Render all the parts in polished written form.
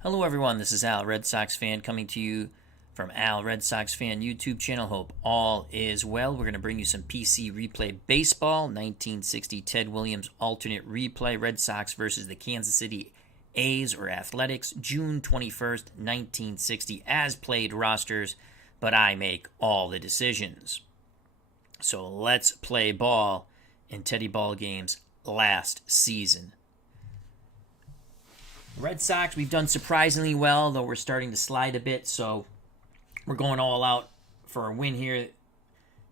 Hello, everyone. This is Al, Red Sox fan, coming to you from Al, Red Sox fan YouTube channel. Hope all is well. We're going to bring you some PC replay baseball. 1960 Ted Williams alternate replay. Red Sox versus the Kansas City A's or Athletics. June 21st, 1960. As played rosters, but I make all the decisions. So let's play ball in Teddy Ballgame's last season. Red Sox, we've done surprisingly well, though we're starting to slide a bit, so we're going all out for a win here.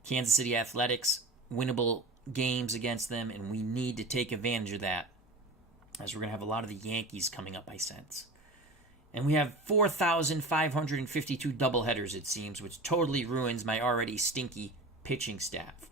Kansas City Athletics, winnable games against them, and we need to take advantage of that, as we're going to have a lot of the Yankees coming up, I sense. And we have 4,552 doubleheaders, it seems, which totally ruins my already stinky pitching staff.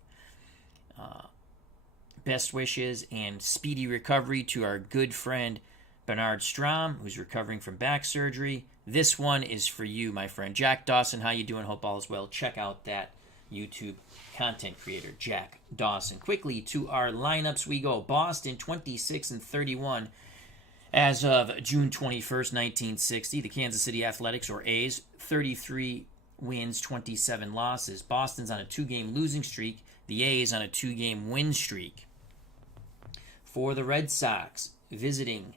Best wishes and speedy recovery to our good friend Bernard Strom, who's recovering from back surgery. This one is for you, my friend. Jack Dawson, how you doing? Hope all is well. Check out that YouTube content creator, Jack Dawson. Quickly to our lineups we go. Boston, 26-31 as of June 21st, 1960. The Kansas City Athletics, or A's, 33 wins, 27 losses. Boston's on a 2-game losing streak. The A's on a 2-game win streak. For the Red Sox, visiting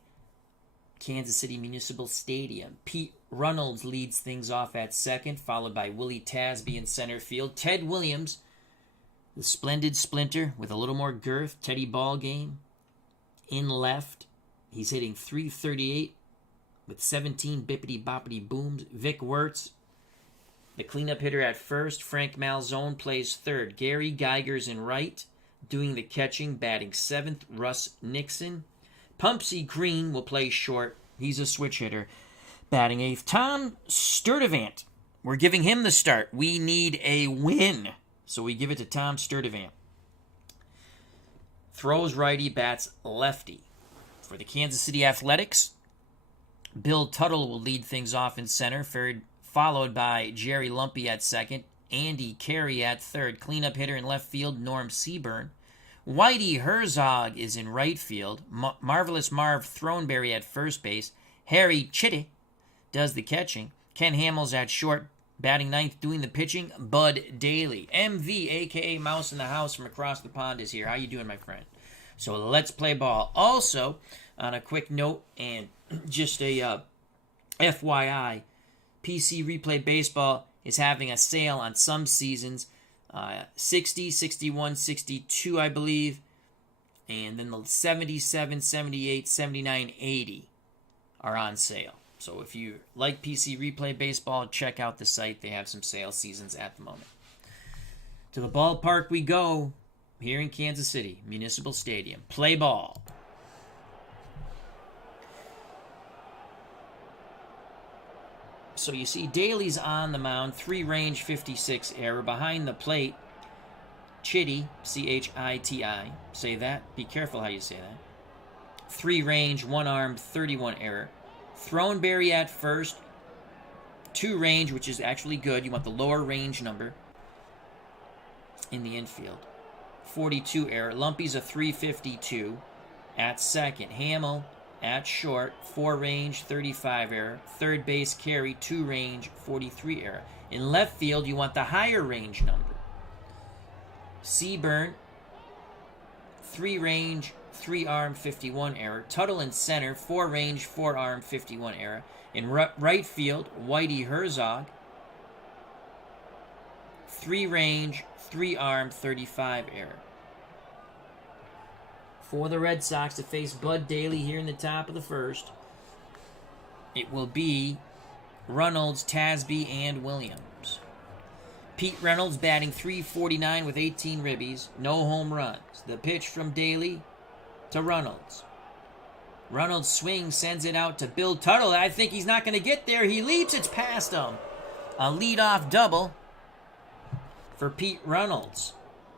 Kansas City Municipal Stadium, Pete Reynolds leads things off at second, followed by Willie Tasby in center field. Ted Williams, the splendid splinter with a little more girth. Teddy Ballgame in left. He's hitting .338 with 17 bippity-boppity booms. Vic Wertz, the cleanup hitter at first. Frank Malzone plays third. Gary Geiger's in right, doing the catching, batting seventh. Russ Nixon. Pumpsy Green will play short. He's a switch hitter, batting eighth. Tom Sturdivant, we're giving him the start. We need a win, so we give it to Tom Sturdivant. Throws righty, bats lefty. For the Kansas City Athletics, Bill Tuttle will lead things off in center, followed by Jerry Lumpy at second, Andy Carey at third. Cleanup hitter in left field, Norm Seaburn. Whitey Herzog is in right field. Marvelous Marv Throneberry at first base. Harry Chitty does the catching. Ken Hamels at short, batting ninth, doing the pitching. Bud Daly, MV, a.k.a. Mouse in the House from across the pond, is here. How you doing, my friend? So let's play ball. Also, on a quick note, and just a FYI, PC Replay Baseball is having a sale on some seasons. 60, 61, 62, I believe. And then the 77, 78, 79, 80 are on sale. So if you like PC Replay Baseball, check out the site. They have some sale seasons at the moment. To the ballpark we go here in Kansas City, Municipal Stadium. Play ball. So you see Daly's on the mound, 3-range, 56 error. Behind the plate, Chitty, C-H-I-T-I. Say that. Be careful how you say that. 3-range, 1-armed, 31 error. Throneberry at first, 2-range, which is actually good. You want the lower range number in the infield. 42 error. Lumpy's a 352 at second. Hamill at short, 4-range, 35 error. Third base, Carey, 2-range, 43 error. In left field, you want the higher range number. Seaburn, 3-range, 3-arm, 51 error. Tuttle in center, 4-range, 4-arm, 51 error. In right field, Whitey Herzog, 3-range, 3-arm, 35 error. For the Red Sox to face Bud Daly here in the top of the first, it will be Reynolds, Tasby, and Williams. Pete Reynolds batting .349 with 18 ribbies, no home runs. The pitch from Daly to Reynolds. Reynolds swings, sends it out to Bill Tuttle. I think he's not going to get there. He leaps, it's past him. A leadoff double for Pete Reynolds.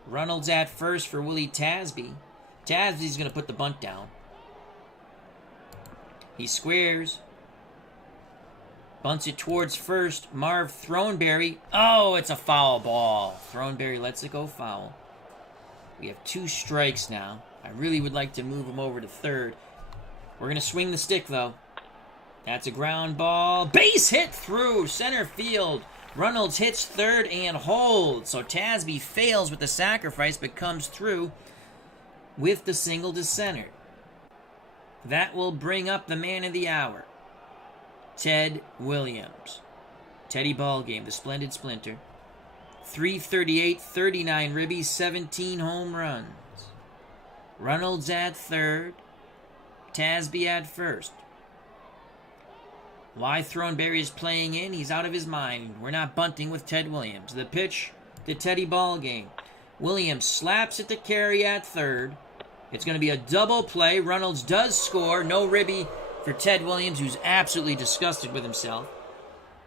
Reynolds at first for Willie Tasby. Tasby's going to put the bunt down. He squares. Bunts it towards first. Marv Throneberry. Oh, it's a foul ball. Throneberry lets it go foul. We have 2 strikes now. I really would like to move him over to third. We're going to swing the stick, though. That's a ground ball. Base hit through center field. Reynolds hits third and holds. So Tasby fails with the sacrifice but comes through with the single to center. That will bring up the man of the hour, Ted Williams. Teddy Ballgame, the splendid splinter. 338, 39 ribbies, 17 home runs. Reynolds at third. Tasby at first. Why Throneberry is playing in? He's out of his mind. We're not bunting with Ted Williams. The pitch to Teddy Ballgame. Williams slaps it to Carey at third. It's going to be a double play. Reynolds does score. No ribby for Ted Williams, who's absolutely disgusted with himself.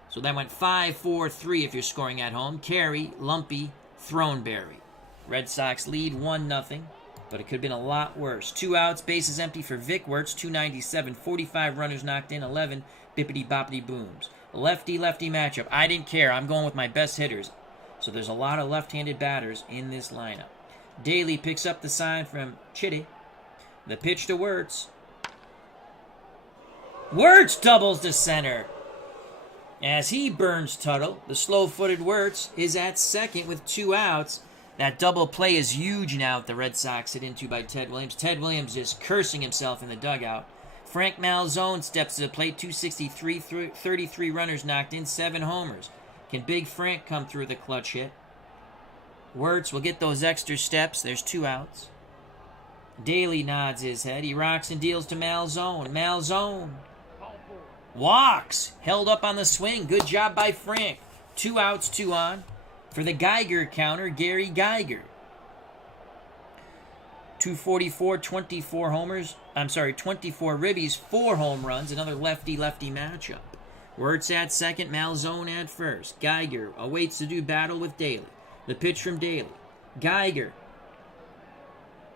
So that went 5-4-3 if you're scoring at home. Carey, Lumpy, Throneberry. Red Sox lead 1-0, but it could have been a lot worse. 2 outs, bases empty for Vic Wertz, 297, 45 runners knocked in, 11 bippity-boppity booms. Lefty-lefty matchup. I didn't care. I'm going with my best hitters. So there's a lot of left-handed batters in this lineup. Daly picks up the sign from Chitty. The pitch to Wertz. Wertz doubles to center. As he burns Tuttle, the slow-footed Wertz is at second with 2 outs. That double play is huge now that the Red Sox hit into by Ted Williams. Ted Williams is cursing himself in the dugout. Frank Malzone steps to the plate, 263, 33 runners knocked in, 7 homers. Can Big Frank come through with a clutch hit? Wertz will get those extra steps. There's 2 outs. Daly nods his head. He rocks and deals to Malzone. Malzone walks. Held up on the swing. Good job by Frank. 2 outs, 2 on. For the Geiger counter, Gary Geiger. 244, 24 homers. 24 ribbies, 4 home runs. Another lefty-lefty matchup. Wertz at second, Malzone at first. Geiger awaits to do battle with Daly. The pitch from Daly. Geiger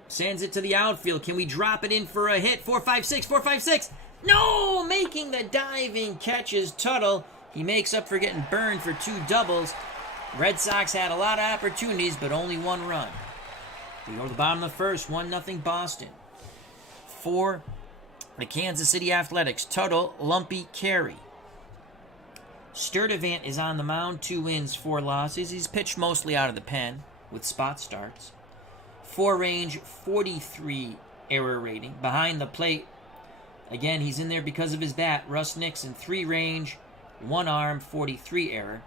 sends it to the outfield. Can we drop it in for a hit? 4-5-6, 4-5-6. No! Making the diving catches Tuttle. He makes up for getting burned for 2 doubles. Red Sox had a lot of opportunities, but only 1 run. We go to the bottom of the first, 1-0 Boston. For the Kansas City Athletics, Tuttle, Lumpy, Carey. Sturdivant is on the mound, 2 wins, 4 losses. He's pitched mostly out of the pen with spot starts. 4-range, 43 error rating. Behind the plate, again, he's in there because of his bat. Russ Nixon, 3-range, 1 arm, 43 error.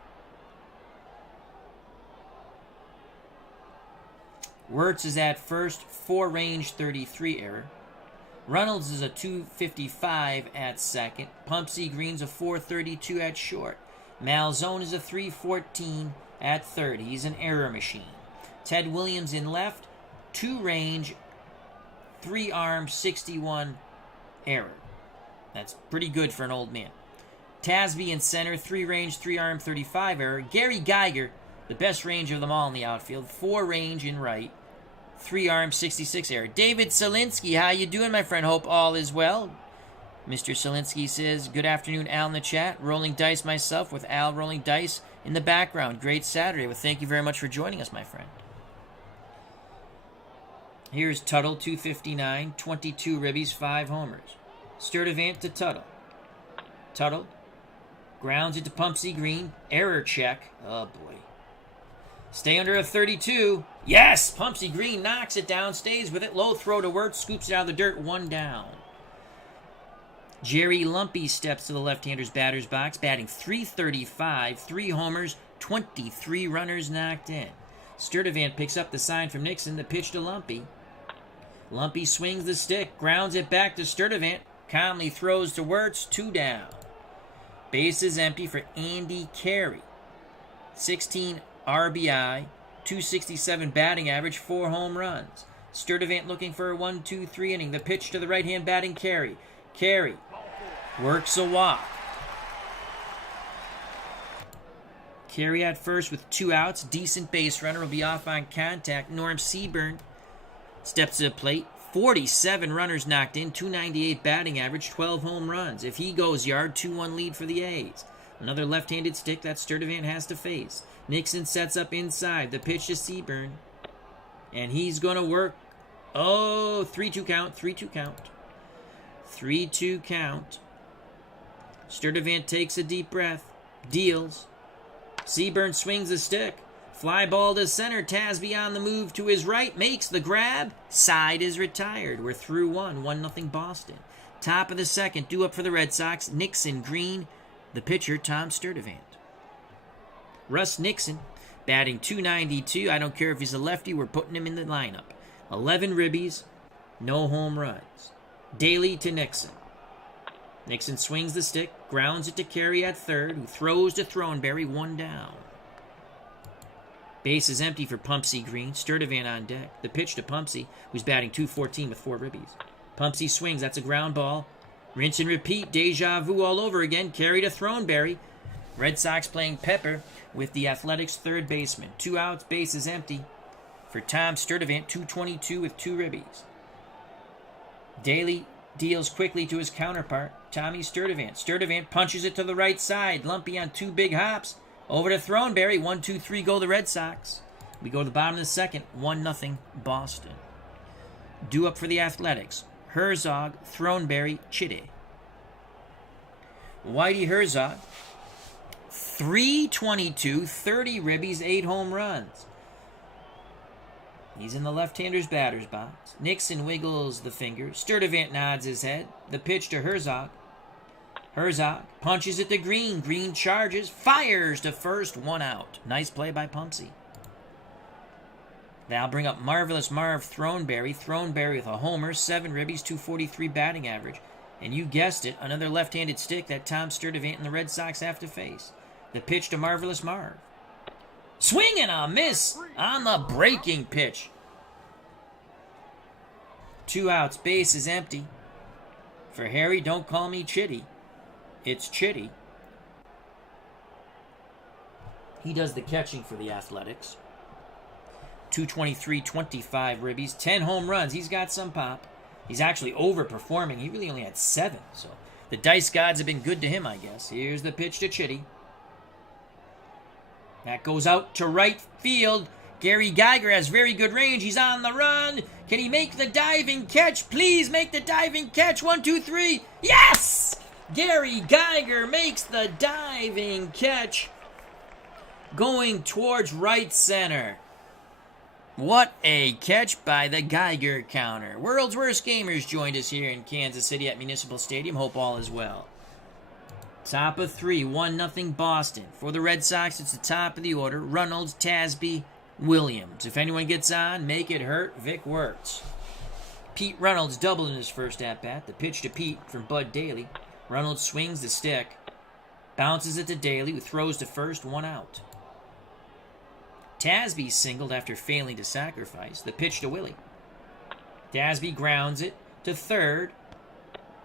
Wertz is at first, 4-range, 33 error. Reynolds is a 255 at second. Pumpsy Green's a 432 at short. Malzone is a 314 at third. He's an error machine. Ted Williams in left, 2-range, 3-arm, 61 error. That's pretty good for an old man. Tasby in center, 3-range, 3-arm, 35 error. Gary Geiger, the best range of them all in the outfield, 4-range in right. 3-arm, 66 error. David Selinsky, how you doing, my friend? Hope all is well. Mr. Selinsky says, good afternoon, Al in the chat. Rolling dice myself with Al rolling dice in the background. Great Saturday. Well, thank you very much for joining us, my friend. Here's Tuttle, 259, 22 ribbies, 5 homers. Sturdivant to Tuttle. Tuttle grounds it to Pumpsy Green. Error check. Oh, boy. Stay under a 32. Yes! Pumpsy Green knocks it down, stays with it. Low throw to Wertz, scoops it out of the dirt, 1 down. Jerry Lumpy steps to the left-hander's batter's box, batting .335, 3 homers, 23 runners knocked in. Sturdivant picks up the sign from Nixon, the pitch to Lumpy. Lumpy swings the stick, grounds it back to Sturdivant, calmly throws to Wertz, 2 down. Base is empty for Andy Carey. 16 RBI, 267 batting average, 4 home runs. Sturdivant looking for a 1-2-3 inning. The pitch to the right-hand batting Carey. Carey works a walk. Carey at first with 2 outs. Decent base runner will be off on contact. Norm Seaburn steps to the plate. 47 runners knocked in, 298 batting average, 12 home runs. If he goes yard, 2-1 lead for the A's. Another left-handed stick that Sturdivant has to face. Nixon sets up inside. The pitch to Seaburn. And he's going to work. Oh, 3-2 count, 3-2 count. 3-2 count. Sturdivant takes a deep breath. Deals. Seaburn swings the stick. Fly ball to center. Tasby on the move to his right. Makes the grab. Side is retired. We're through 1-0 Boston. Top of the second. Due up for the Red Sox. Nixon green. The pitcher, Tom Sturdivant. Russ Nixon, batting .292. I don't care if he's a lefty. We're putting him in the lineup. 11 ribbies. No home runs. Daly to Nixon. Nixon swings the stick. Grounds it to Carey at third, who throws to Throneberry. 1 down. Base is empty for Pumpsy Green. Sturdivant on deck. The pitch to Pumpsy, who's batting .214 with 4 ribbies. Pumpsy swings. That's a ground ball. Rinse and repeat. Deja vu all over again. Carey to Throneberry. Red Sox playing Pepper with the Athletics third baseman. 2 outs. Base is empty for Tom Sturdivant. .222 with 2 ribbies. Daly deals quickly to his counterpart, Tommy Sturdivant. Sturdivant punches it to the right side. Lumpy on 2 big hops. Over to Throneberry. 1-2-3 go the Red Sox. We go to the bottom of the second. 1-0 Boston. Due up for the Athletics. Herzog, Throneberry, Chitty. Whitey Herzog. .322, 30 ribbies, 8 home runs. He's in the left-hander's batter's box. Nixon wiggles the finger. Sturdivant nods his head. The pitch to Herzog. Herzog punches it to Green. Green charges. Fires to first. 1 out. Nice play by Pumpsy. Now bring up Marvelous Marv Throneberry. Throneberry with a homer. 7 ribbies, .243 batting average. And you guessed it, another left-handed stick that Tom Sturdivant and the Red Sox have to face. The pitch to Marvelous Marv. Swing and a miss on the breaking pitch. 2 outs. Base is empty. For Harry, don't call me Chitty. It's Chitty. He does the catching for the Athletics. .223, 25 ribbies, 10 home runs. He's got some pop. He's actually overperforming. He really only had 7. So the dice gods have been good to him, I guess. Here's the pitch to Chitty. That goes out to right field. Gary Geiger has very good range. He's on the run. Can he make the diving catch? Please make the diving catch. 1, 2, 3. Yes! Gary Geiger makes the diving catch. Going towards right center. What a catch by the Geiger counter. World's Worst Gamers joined us here in Kansas City at Municipal Stadium. Hope all is well. Top of 3, 1-0 Boston. For the Red Sox, it's the top of the order. Reynolds, Tasby, Williams. If anyone gets on, make it hurt. Vic Wirtz. Pete Reynolds doubled in his first at-bat. The pitch to Pete from Bud Daly. Reynolds swings the stick. Bounces it to Daly, who throws to first. 1 out. Tasby singled after failing to sacrifice. The pitch to Willie. Tasby grounds it to third.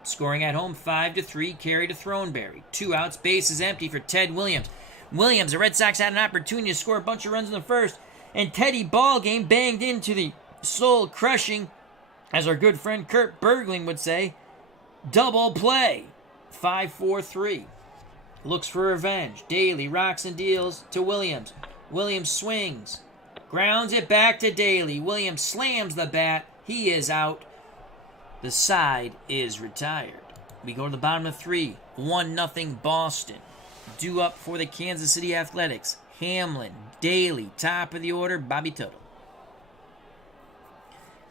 Scoring at home 5-3, Carey to Throneberry. 2 outs, base is empty for Ted Williams. Williams, the Red Sox had an opportunity to score a bunch of runs in the first, and Teddy Ballgame banged into the soul-crushing, as our good friend Kurt Bergling would say, double play. 5-4-3. Looks for revenge. Daly rocks and deals to Williams. Williams swings. Grounds it back to Daly. Williams slams the bat. He is out. The side is retired. We go to the bottom of 3. 1-0 Boston. Due up for the Kansas City Athletics. Hamlin, Daly, top of the order, Bobby Tuttle.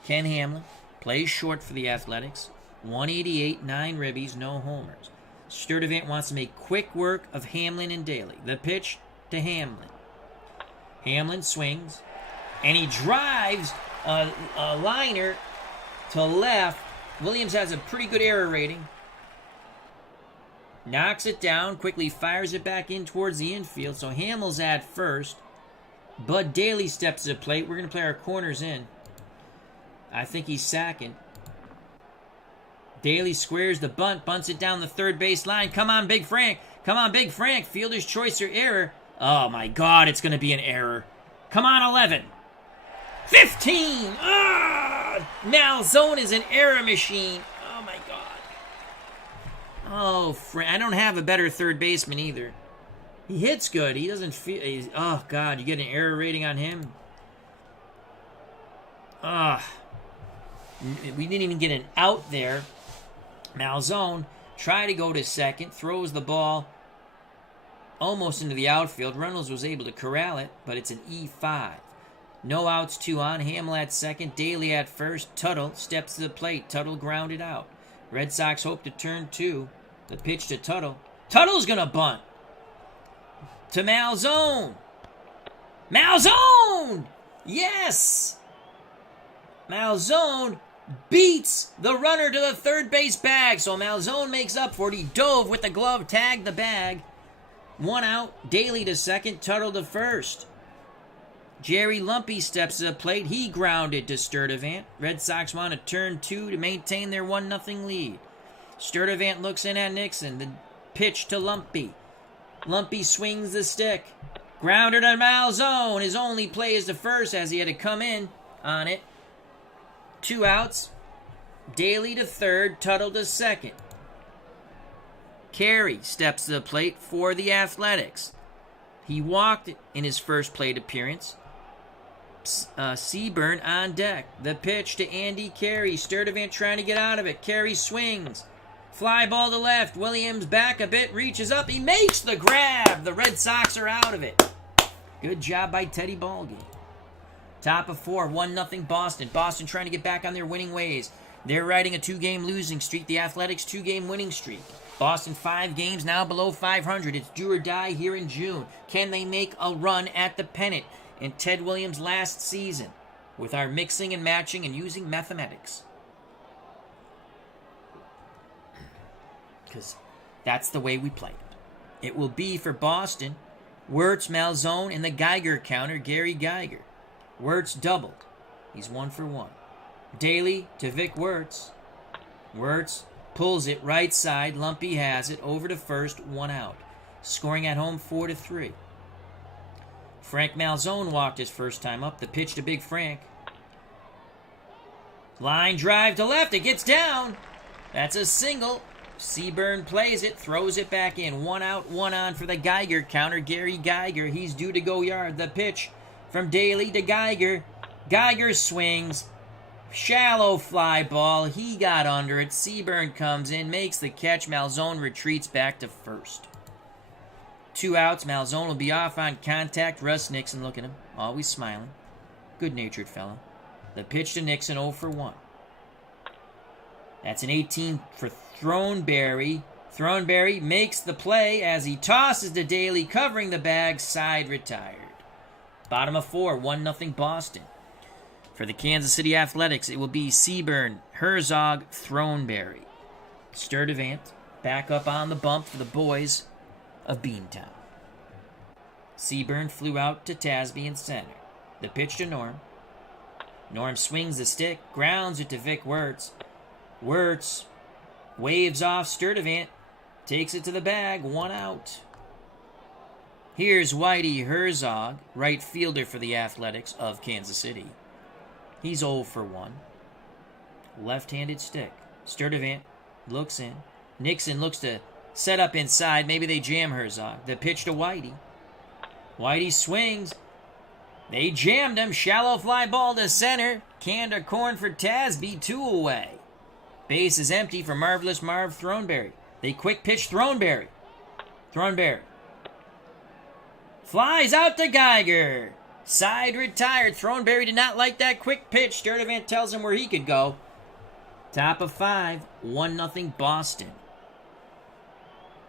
Ken Hamlin plays short for the Athletics. 188, 9 ribbies, no homers. Sturdivant wants to make quick work of Hamlin and Daly. The pitch to Hamlin. Hamlin swings, and he drives a liner to left. Williams has a pretty good error rating. Knocks it down, quickly fires it back in towards the infield. So Hamlin's at first. Bud Daly steps to the plate. We're going to play our corners in. I think he's sacking. Daly squares the bunt, bunts it down the third base line. Come on, Big Frank. Come on, Big Frank. Fielder's choice or error. Oh, my God, it's going to be an error. Come on, 11. 15! Malzone is an error machine. Oh, my God. Oh, I don't have a better third baseman either. He hits good. He doesn't feel... oh, God, you get an error rating on him? We didn't even get an out there. Malzone Try to go to second. Throws the ball almost into the outfield. Reynolds was able to corral it, but it's an E5. No outs, 2 on. Hamill at second. Daly at first. Tuttle steps to the plate. Tuttle grounded out. Red Sox hope to turn 2. The pitch to Tuttle. Tuttle's going to bunt. To Malzone. Malzone! Yes! Malzone beats the runner to the third base bag. So Malzone makes up for it. He dove with the glove, tagged the bag. 1 out. Daly to second. Tuttle to first. Jerry Lumpy steps to the plate. He grounded to Sturdivant. Red Sox want to turn 2 to maintain their 1-0 lead. Sturdivant looks in at Nixon. The pitch to Lumpy. Lumpy swings the stick. Grounder to Malzone. His only play is to first as he had to come in on it. 2 outs. Daly to third. Tuttle to second. Carey steps to the plate for the Athletics. He walked in his first plate appearance. Seaburn on deck. The pitch to Andy Carey. Sturdivant trying to get out of it. Carey swings. Fly ball to left. Williams back a bit. Reaches up. He makes the grab. The Red Sox are out of it. Good job by Teddy Ballgame. Top of 4. 1-0 Boston. Boston trying to get back on their winning ways. They're riding a 2-game losing streak. The Athletics 2-game winning streak. Boston 5 games now below 500. It's do or die here in June. Can they make a run at the pennant? In Ted Williams' last season, with our mixing and matching and using mathematics. Because that's the way we play it. It will be for Boston, Wirtz, Malzone, and the Geiger counter, Gary Geiger. Wirtz doubled. He's 1 for 1. Daly to Vic Wirtz. Wirtz pulls it right side. Lumpy has it. Over to first. 1 out. Scoring at home 4-3. Frank Malzone walked his first time up. The pitch to Big Frank. Line drive to left. It gets down. That's a single. Seaburn plays it. Throws it back in. 1 out, 1 on for the Geiger counter. Gary Geiger. He's due to go yard. The pitch from Daly to Geiger. Geiger swings. Shallow fly ball. He got under it. Seaburn comes in. Makes the catch. Malzone retreats back to first. 2 outs. Malzone will be off on contact. Russ Nixon, look at him. Always smiling. Good-natured fellow. The pitch to Nixon, 0 for 1. That's an 18 for Throneberry. Throneberry makes the play as he tosses to Daly, covering the bag. Side retired. Bottom of 4, 1-0 Boston. For the Kansas City Athletics, it will be Seaburn, Herzog, Throneberry. Sturdivant back up on the bump for the boys of Beantown. Seaburn flew out to Tasby in center. The pitch to Norm. Norm swings the stick, grounds it to Vic Wirtz. Wirtz waves off Sturdivant, takes it to the bag, 1 out. Here's Whitey Herzog, right fielder for the Athletics of Kansas City. He's 0 for 1. Left-handed stick. Sturdivant looks in. Nixon looks to set up inside. Maybe they jam Herzog. The pitch to Whitey. Whitey swings. They jammed him. Shallow fly ball to center. Can to corn for Tasby. 2 away. Base is empty for Marvelous Marv Throneberry. They quick pitch Throneberry. Throneberry flies out to Geiger. Side retired. Throneberry did not like that quick pitch. Sturdivant tells him where he could go. Top of 5. 1-0 Boston.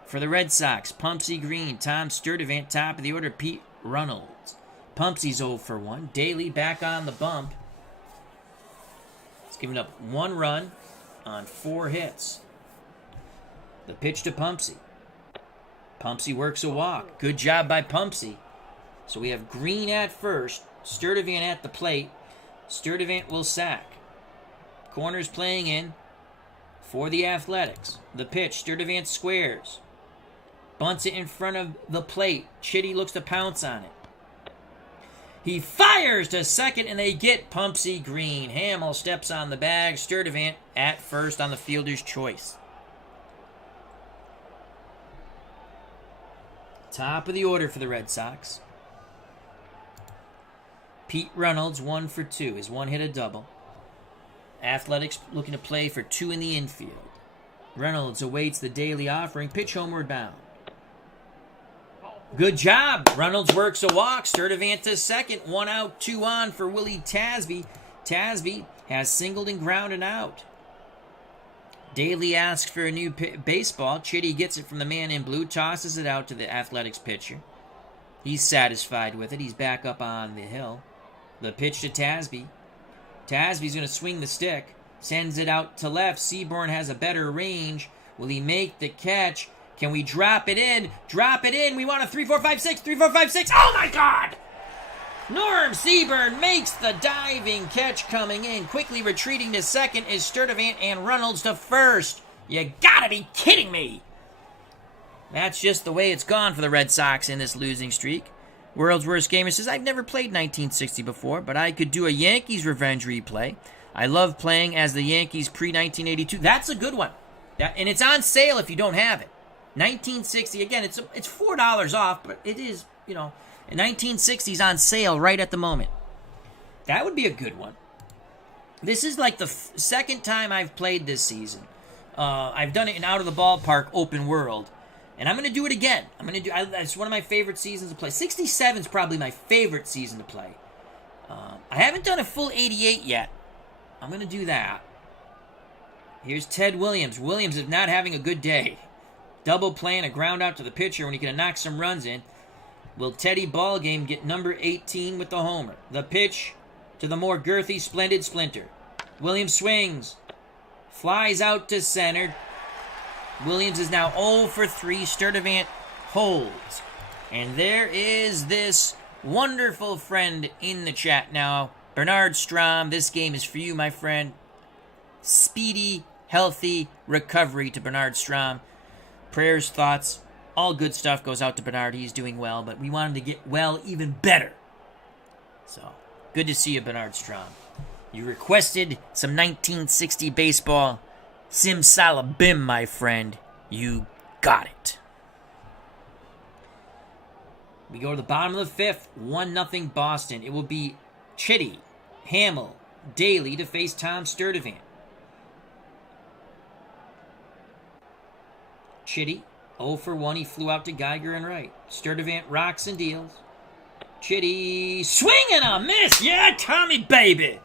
For the Red Sox, Pumpsy Green, Tom Sturdivant, top of the order, Pete Reynolds. Pumpsy's 0 for 1. Daly back on the bump. He's given up 1 run on 4 hits. The pitch to Pumpsy. Pumpsy works a walk. Good job by Pumpsy. So we have Green at first, Sturdivant at the plate. Sturdivant will sack. Corners playing in for the Athletics. The pitch, Sturdivant squares. Bunts it in front of the plate. Chitty looks to pounce on it. He fires to second, and they get Pumpsy Green. Hamill steps on the bag. Sturdivant at first on the fielder's choice. Top of the order for the Red Sox. Pete Reynolds, 1 for 2. His 1 hit a double. Athletics looking to play for 2 in the infield. Reynolds awaits the daily offering. Pitch homeward bound. Good job. Reynolds works a walk. Sturdivant to second. 1 out, 2 on for Willie Tasby. Tasby has singled and grounded out. Daly asks for a new baseball. Chitty gets it from the man in blue. Tosses it out to the Athletics pitcher. He's satisfied with it. He's back up on the hill. The pitch to Tasby. Tasby's going to swing the stick. Sends it out to left. Seaborn has a better range. Will he make the catch? Can we drop it in? Drop it in. We want a 3-4-5-6. 3-4-5-6. Oh, my God! Norm Seaborn makes the diving catch coming in. Quickly retreating to second is Sturdivant and Reynolds to first. You gotta be kidding me! That's just the way it's gone for the Red Sox in this losing streak. World's Worst Gamer says, I've never played 1960 before, but I could do a Yankees revenge replay. I love playing as the Yankees pre-1982. That's a good one. And it's on sale if you don't have it. 1960, again, it's $4 off, but it is, 1960's on sale right at the moment. That would be a good one. This is like the second time I've played this season. I've done it in Out of the Ballpark Open World, and I'm going to do it again. It's one of my favorite seasons to play. 67 is probably my favorite season to play. I haven't done a full 88 yet. I'm going to do that. Here's Ted Williams. Williams is not having a good day. Double play and a ground out to the pitcher when he can knock some runs in. Will Teddy Ballgame get number 18 with the homer? The pitch to the more girthy, splendid Splinter. Williams swings. Flies out to center. Williams is now 0 for 3. Sturdivant holds. And there is this wonderful friend in the chat now. Bernard Strom, this game is for you, my friend. Speedy, healthy recovery to Bernard Strom. Prayers, thoughts, all good stuff goes out to Bernard. He's doing well, but we want him to get well even better. So, good to see you, Bernard Strom. You requested some 1960 baseball. Simsalabim, my friend. You got it. We go to the bottom of the fifth. 1-0 Boston. It will be Chitty, Hamill, Daly to face Tom Sturdivant. Chitty, 0 for 1. He flew out to Geiger and right. Sturdivant rocks and deals. Chitty, swing and a miss. Yeah, Tommy, baby.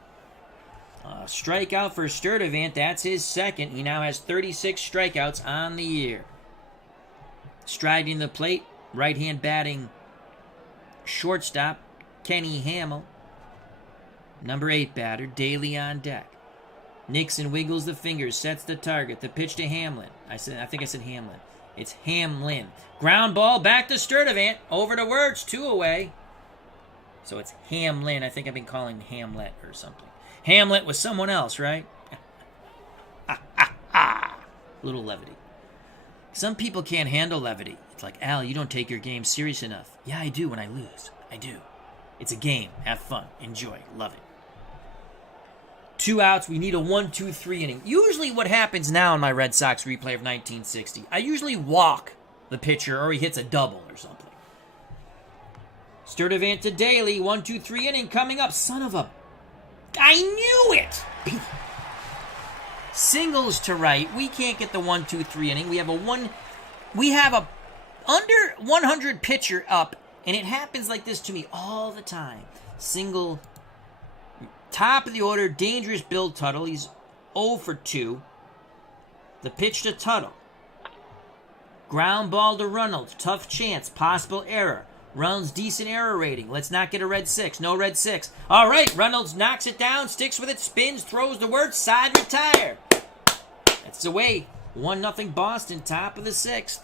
Strikeout for Sturdivant. That's his second. He now has 36 strikeouts on the year. Striding the plate, right-hand batting shortstop, Kenny Hamill. Number 8 batter, Daly on deck. Nixon wiggles the fingers, sets the target. The pitch to Hamlin. I think I said Hamlin. It's Hamlin. Ground ball back to Sturdivant. Over to Wirtz, 2 away. So it's Hamlin. I think I've been calling Hamlet or something. Hamlet was someone else, right? Little levity. Some people can't handle levity. It's like, Al, you don't take your game serious enough. Yeah, I do when I lose. I do. It's a game. Have fun. Enjoy. Love it. 2 outs. We need a 1-2-3 inning. Usually what happens now in my Red Sox replay of 1960, I usually walk the pitcher or he hits a double or something. Sturdivant to Daly. 1-2-3 inning coming up. Son of a... I knew it! Singles to right. We can't get the 1-2-3 inning. We have a under 100 pitcher up, and it happens like this to me all the time. Single... Top of the order, dangerous Bill Tuttle. He's 0 for 2. The pitch to Tuttle. Ground ball to Reynolds. Tough chance. Possible error. Reynolds, decent error rating. Let's not get a red 6. No red 6. All right, Reynolds knocks it down, sticks with it, spins, throws the Wirtz, side retire. That's the way. 1-0 Boston, top of the 6th.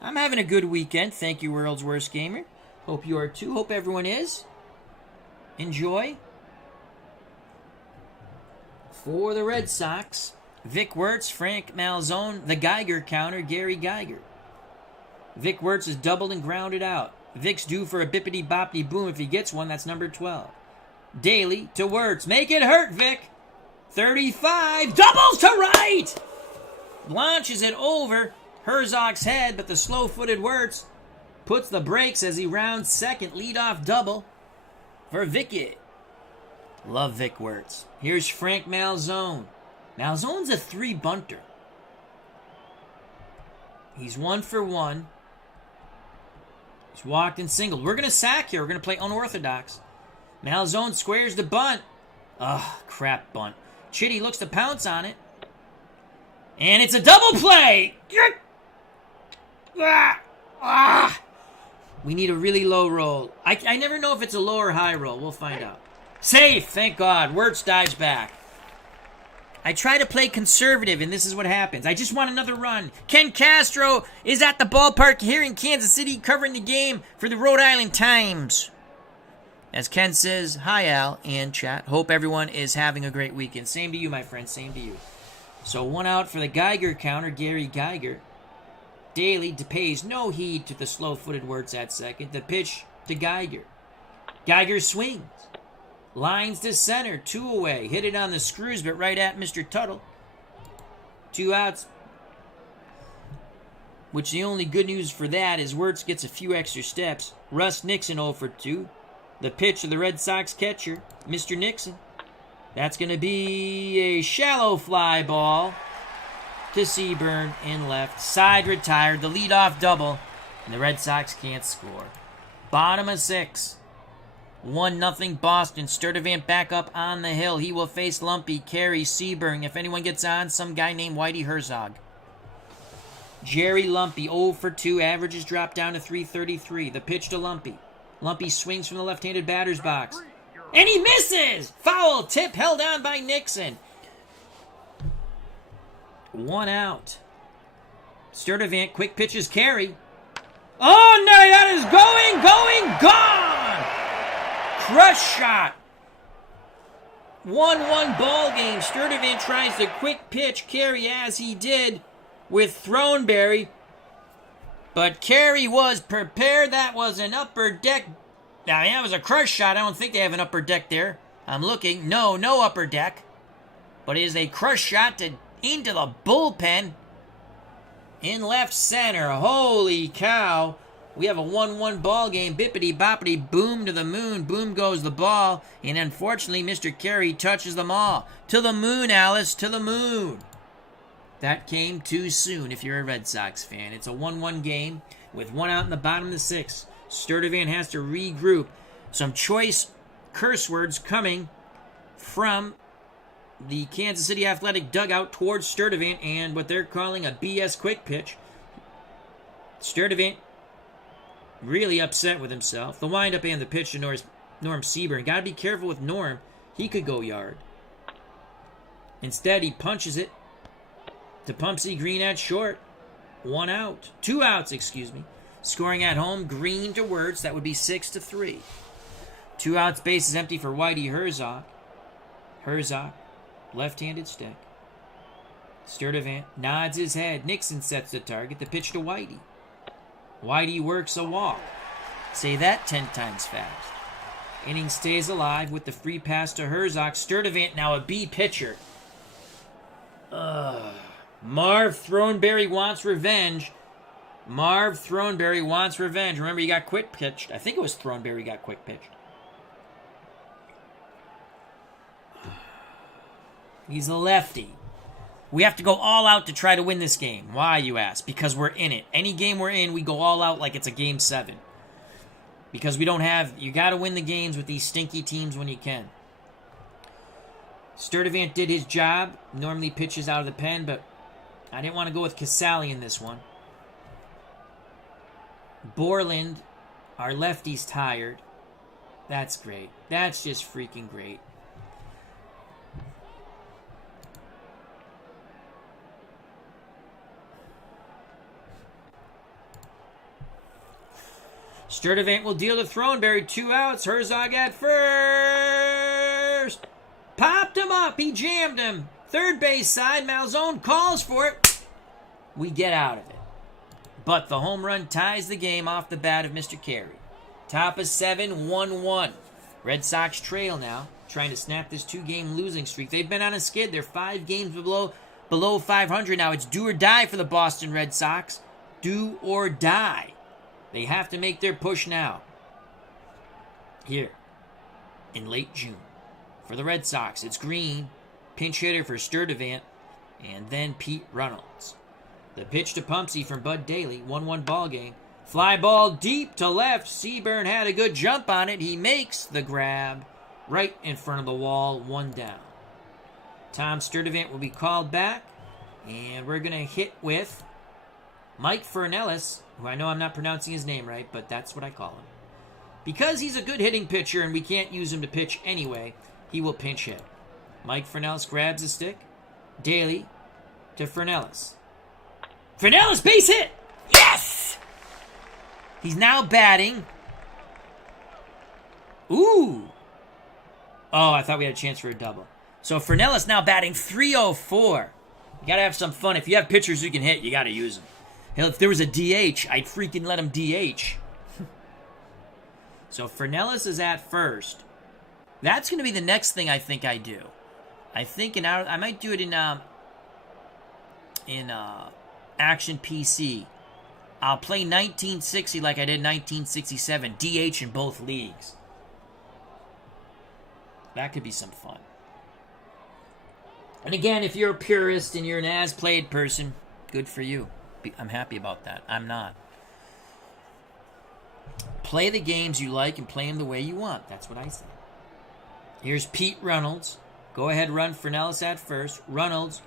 I'm having a good weekend. Thank you, World's Worst Gamer. Hope you are too. Hope everyone is. Enjoy. For the Red Sox, Vic Wirtz, Frank Malzone, the Geiger counter, Gary Geiger. Vic Wirtz is doubled and grounded out. Vic's due for a bippity-boppity boom. If he gets one, that's number 12. Daly to Wirtz. Make it hurt, Vic. 35. Doubles to right. Launches it over Herzog's head, but the slow-footed Wirtz puts the brakes as he rounds second. Leadoff double for Vicky. Love Vic Wirtz. Here's Frank Malzone. Malzone's a 3 bunter. He's 1 for 1. He's walked and singled. We're going to sack here. We're going to play unorthodox. Malzone squares the bunt. Ugh, crap bunt. Chitty looks to pounce on it. And it's a double play! We need a really low roll. I never know if it's a low or high roll. We'll find out. Safe, thank God. Wirtz dives back. I try to play conservative, and this is what happens. I just want another run. Ken Castro is at the ballpark here in Kansas City covering the game for the Rhode Island Times. As Ken says, hi, Al, and chat. Hope everyone is having a great weekend. Same to you, my friend. Same to you. So 1 out for the Geiger counter, Gary Geiger. Daly pays no heed to the slow-footed Wirtz at second. The pitch to Geiger. Geiger swings. Lines to center, 2 away. Hit it on the screws, but right at Mr. Tuttle. 2 outs. Which the only good news for that is Wirtz gets a few extra steps. Russ Nixon 0 for 2. The pitch to the Red Sox catcher, Mr. Nixon. That's going to be a shallow fly ball to Seaburn in left. Side retired, the leadoff double, and the Red Sox can't score. Bottom of 6. 1-0 Boston. Sturdivant back up on the hill. He will face Lumpy, Carey, Seaburn. If anyone gets on, some guy named Whitey Herzog. Jerry Lumpy, 0 for 2. Averages drop down to 333. The pitch to Lumpy. Lumpy swings from the left-handed batter's box. And he misses! Foul tip held on by Nixon. 1 out. Sturdivant, quick pitches, Carey. Oh, no, that is gone! Crush shot. 1-1 ball game. Sturdivant tries to quick pitch Carey as he did with Throneberry. But Carey was prepared. That was an upper deck. Now, that was a crush shot. I don't think they have an upper deck there. I'm looking. No upper deck. But it is a crush shot into the bullpen. In left center. Holy cow. We have a 1-1 ball game. Bippity boppity boom to the moon. Boom goes the ball. And unfortunately, Mr. Carey touches them all. To the moon, Alice. To the moon. That came too soon if you're a Red Sox fan. It's a 1-1 game with 1 out in the bottom of the 6th. Sturdivant has to regroup. Some choice curse words coming from the Kansas City Athletic dugout towards Sturdivant and what they're calling a BS quick pitch. Sturdivant really upset with himself. The windup and the pitch to Norm Seaburn. Got to be careful with Norm. He could go yard. Instead, he punches it to Pumpsy Green at short. 1 out. 2 outs, excuse me. Scoring at home, Green to Wirtz. That would be 6-3. 2 outs, bases empty for Whitey Herzog. Herzog, left-handed stick. Sturdivant nods his head. Nixon sets the target. The pitch to Whitey. Whitey works a walk. Say that 10 times fast. Inning stays alive with the free pass to Herzog. Sturdivant now a B pitcher. Marv Throneberry wants revenge. Remember, he got quick pitched. I think it was Throneberry got quick pitched. He's a lefty. We have to go all out to try to win this game. Why, you ask? Because we're in it. Any game we're in, we go all out like it's a game 7. Because we don't have... You got to win the games with these stinky teams when you can. Sturdivant did his job. Normally pitches out of the pen, but I didn't want to go with Casali in this one. Borland, our lefty's tired. That's great. That's just freaking great. Sturdivant will deal to Throneberry. 2 outs. Herzog at first. Popped him up. He jammed him. Third base side. Malzone calls for it. We get out of it. But the home run ties the game off the bat of Mr. Carey. Top of 7, 1-1. Red Sox trail now, trying to snap this 2-game losing streak. They've been on a skid. They're 5 games below 500 now. It's do or die for the Boston Red Sox. Do or die. They have to make their push now. Here, in late June, For the Red Sox, it's Green. Pinch hitter for Sturdivant. And then Pete Reynolds. The pitch to Pumpsy from Bud Daly. 1-1 ball game. Fly ball deep to left. Seaburn had a good jump on it. He makes the grab right in front of the wall. 1 down. Tom Sturdivant will be called back. And we're going to hit with Mike Fernellis, who I know I'm not pronouncing his name right, but that's what I call him. Because he's a good hitting pitcher and we can't use him to pitch anyway, he will pinch hit. Mike Fernellis grabs the stick. Daly to Fernellis. Fernellis, base hit! Yes! He's now batting. Ooh. Oh, I thought we had a chance for a double. So Fernellis now batting .304. You gotta have some fun. If you have pitchers who can hit, you gotta use them. Hell, if there was a DH, I'd freaking let him DH. So Fernellis is at first. That's gonna be the next thing I think I do. I think I might do it in Action PC. I'll play 1960 like I did 1967. DH in both leagues. That could be some fun. And again, if you're a purist and you're an as-played person, good for you. I'm happy about that. I'm not. Play the games you like and play them the way you want. That's what I say. Here's Pete Reynolds. Go ahead, run Fernellis at first. Reynolds,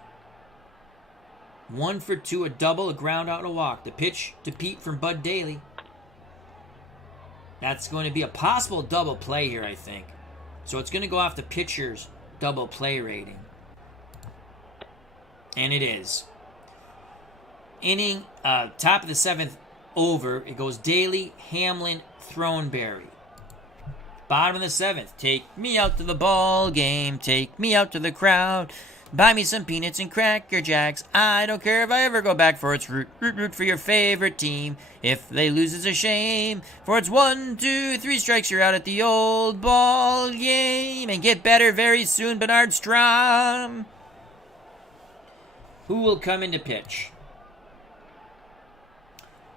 1 for 2, a double, a ground out, and a walk. The pitch to Pete from Bud Daly. That's going to be a possible double play here, I think. So it's going to go off the pitcher's double play rating. And it is. Inning, top of the 7th over. It goes Daly, Hamlin, Throneberry. Bottom of the 7th. Take me out to the ball game. Take me out to the crowd. Buy me some peanuts and Cracker Jacks. I don't care if I ever go back for its root. Root for your favorite team. If they lose, it's a shame. For it's 1, 2, 3 strikes. You're out at the old ball game. And get better very soon, Bernard Strom. Who will come in to pitch?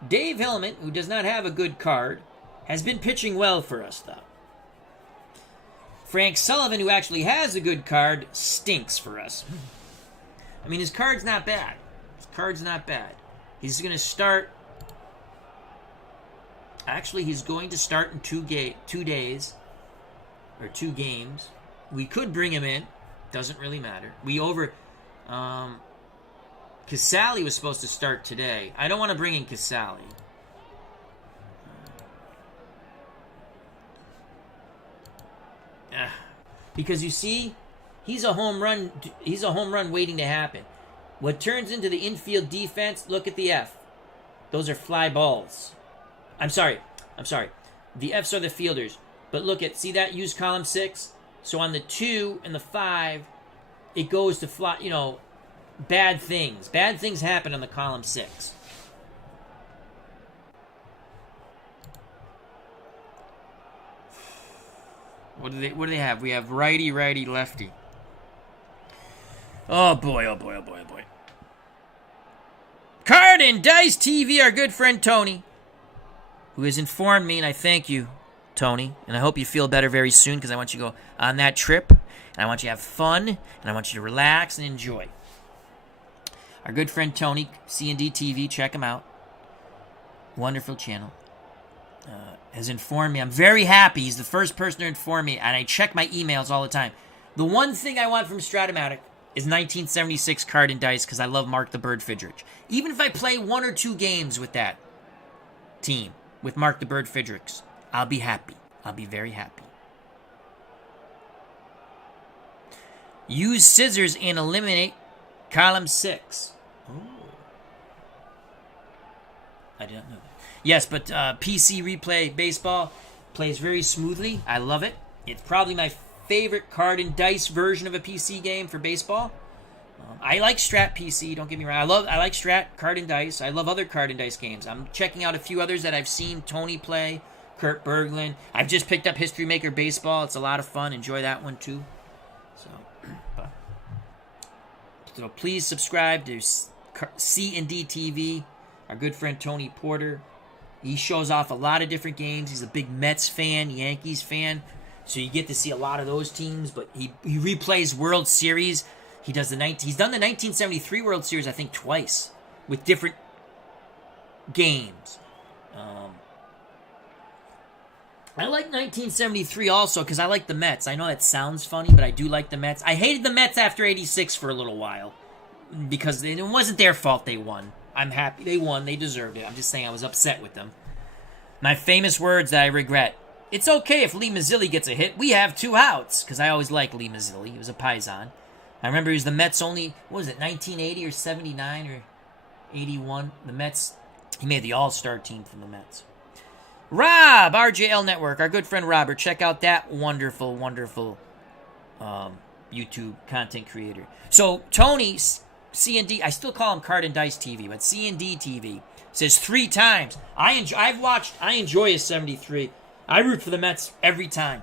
Dave Hillman, who does not have a good card, has been pitching well for us, though. Frank Sullivan, who actually has a good card, stinks for us. I mean, his card's not bad. He's going to start... Actually, he's going to start in 2 days. Or 2 games. We could bring him in. Doesn't really matter. Casale was supposed to start today. I don't want to bring in Casale. Because you see, he's a home run waiting to happen. What turns into the infield defense, look at the F. Those are fly balls. I'm sorry. The Fs are the fielders. But look at, see that? Use column 6. So on the 2 and the 5, it goes to fly, bad things. Bad things happen on the column 6. What do they have? We have righty, lefty. Oh boy. Card and Dice TV, our good friend Tony, who has informed me, and I thank you, Tony, and I hope you feel better very soon, because I want you to go on that trip, and I want you to have fun, and I want you to relax and enjoy. Our good friend Tony, C&D TV, check him out. Wonderful channel. Has informed me. I'm very happy. He's the first person to inform me, and I check my emails all the time. The one thing I want from Stratomatic is 1976 card and dice, because I love Mark the Bird Fidrich. Even if I play 1 or 2 games with that team, with Mark the Bird Fidrich, I'll be happy. I'll be very happy. Use scissors and eliminate column 6. Oh. I did not know that. Yes, but PC Replay Baseball plays very smoothly. I love it. It's probably my favorite card and dice version of a PC game for baseball. I like Strat PC, don't get me wrong. I like Strat card and dice. I love other card and dice games. I'm checking out a few others that I've seen Tony play, Kurt Berglund. I've just picked up History Maker Baseball. It's a lot of fun. Enjoy that one too. So please subscribe to C&D TV. Our good friend Tony Porter. He shows off a lot of different games. He's a big Mets fan, Yankees fan. So you get to see a lot of those teams, but he replays World Series. He's done the 1973 World Series, I think, twice with different games. I like 1973 also because I like the Mets. I know that sounds funny, but I do like the Mets. I hated the Mets after 86 for a little while because it wasn't their fault they won. I'm happy they won. They deserved it. I'm just saying I was upset with them. My famous words that I regret. It's okay if Lee Mazzilli gets a hit. We have 2 outs. Because I always liked Lee Mazzilli. He was a Paisan. I remember he was the Mets only, what was it, 1980 or 79 or 81? The Mets, he made the All-Star team from the Mets. Rob, RJL Network, our good friend Robert. Check out that wonderful, wonderful YouTube content creator. So Tony, C&D, I still call him Card and Dice TV, but C&D TV says 3 times. I enjoy his 73. I root for the Mets every time.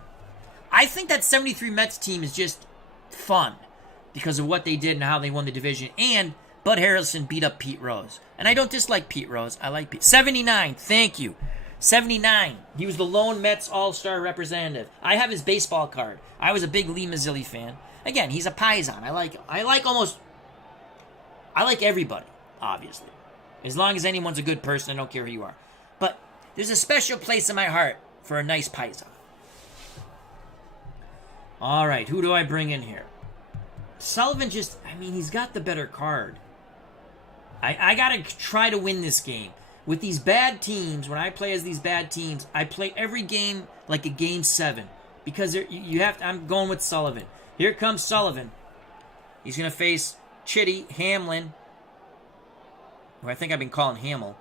I think that 73 Mets team is just fun because of what they did and how they won the division. And Bud Harrelson beat up Pete Rose. And I don't dislike Pete Rose. I like Pete. 79, thank you. 79. He was the lone Mets All-Star representative. I have his baseball card. I was a big Lee Mazzilli fan. Again, he's a Paisan. I like everybody, obviously. As long as anyone's a good person, I don't care who you are. But there's a special place in my heart for a nice Paisan. All right, who do I bring in here? Sullivan he's got the better card. I got to try to win this game. With these bad teams, when I play as these bad teams, I play every game like a game 7. Because I'm going with Sullivan. Here comes Sullivan. He's going to face Chitty, Hamlin, who I think I've been calling Hamill,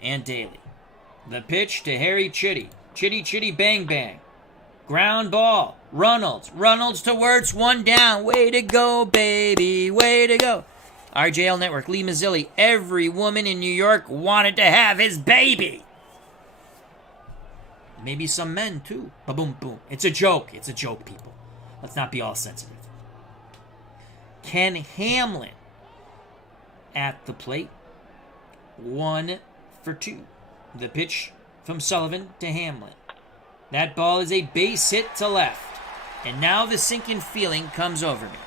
and Daly. The pitch to Harry Chitty. Chitty, bang, bang. Ground ball. Runnels to Wirtz, 1 down. Way to go, baby. Way to go. RJL Network, Lee Mazzilli. Every woman in New York wanted to have his baby. Maybe some men, too. Ba-boom, boom. It's a joke. It's a joke, people. Let's not be all sensitive. Ken Hamlin at the plate. 1 for 2. The pitch from Sullivan to Hamlin. That ball is a base hit to left. And now the sinking feeling comes over me.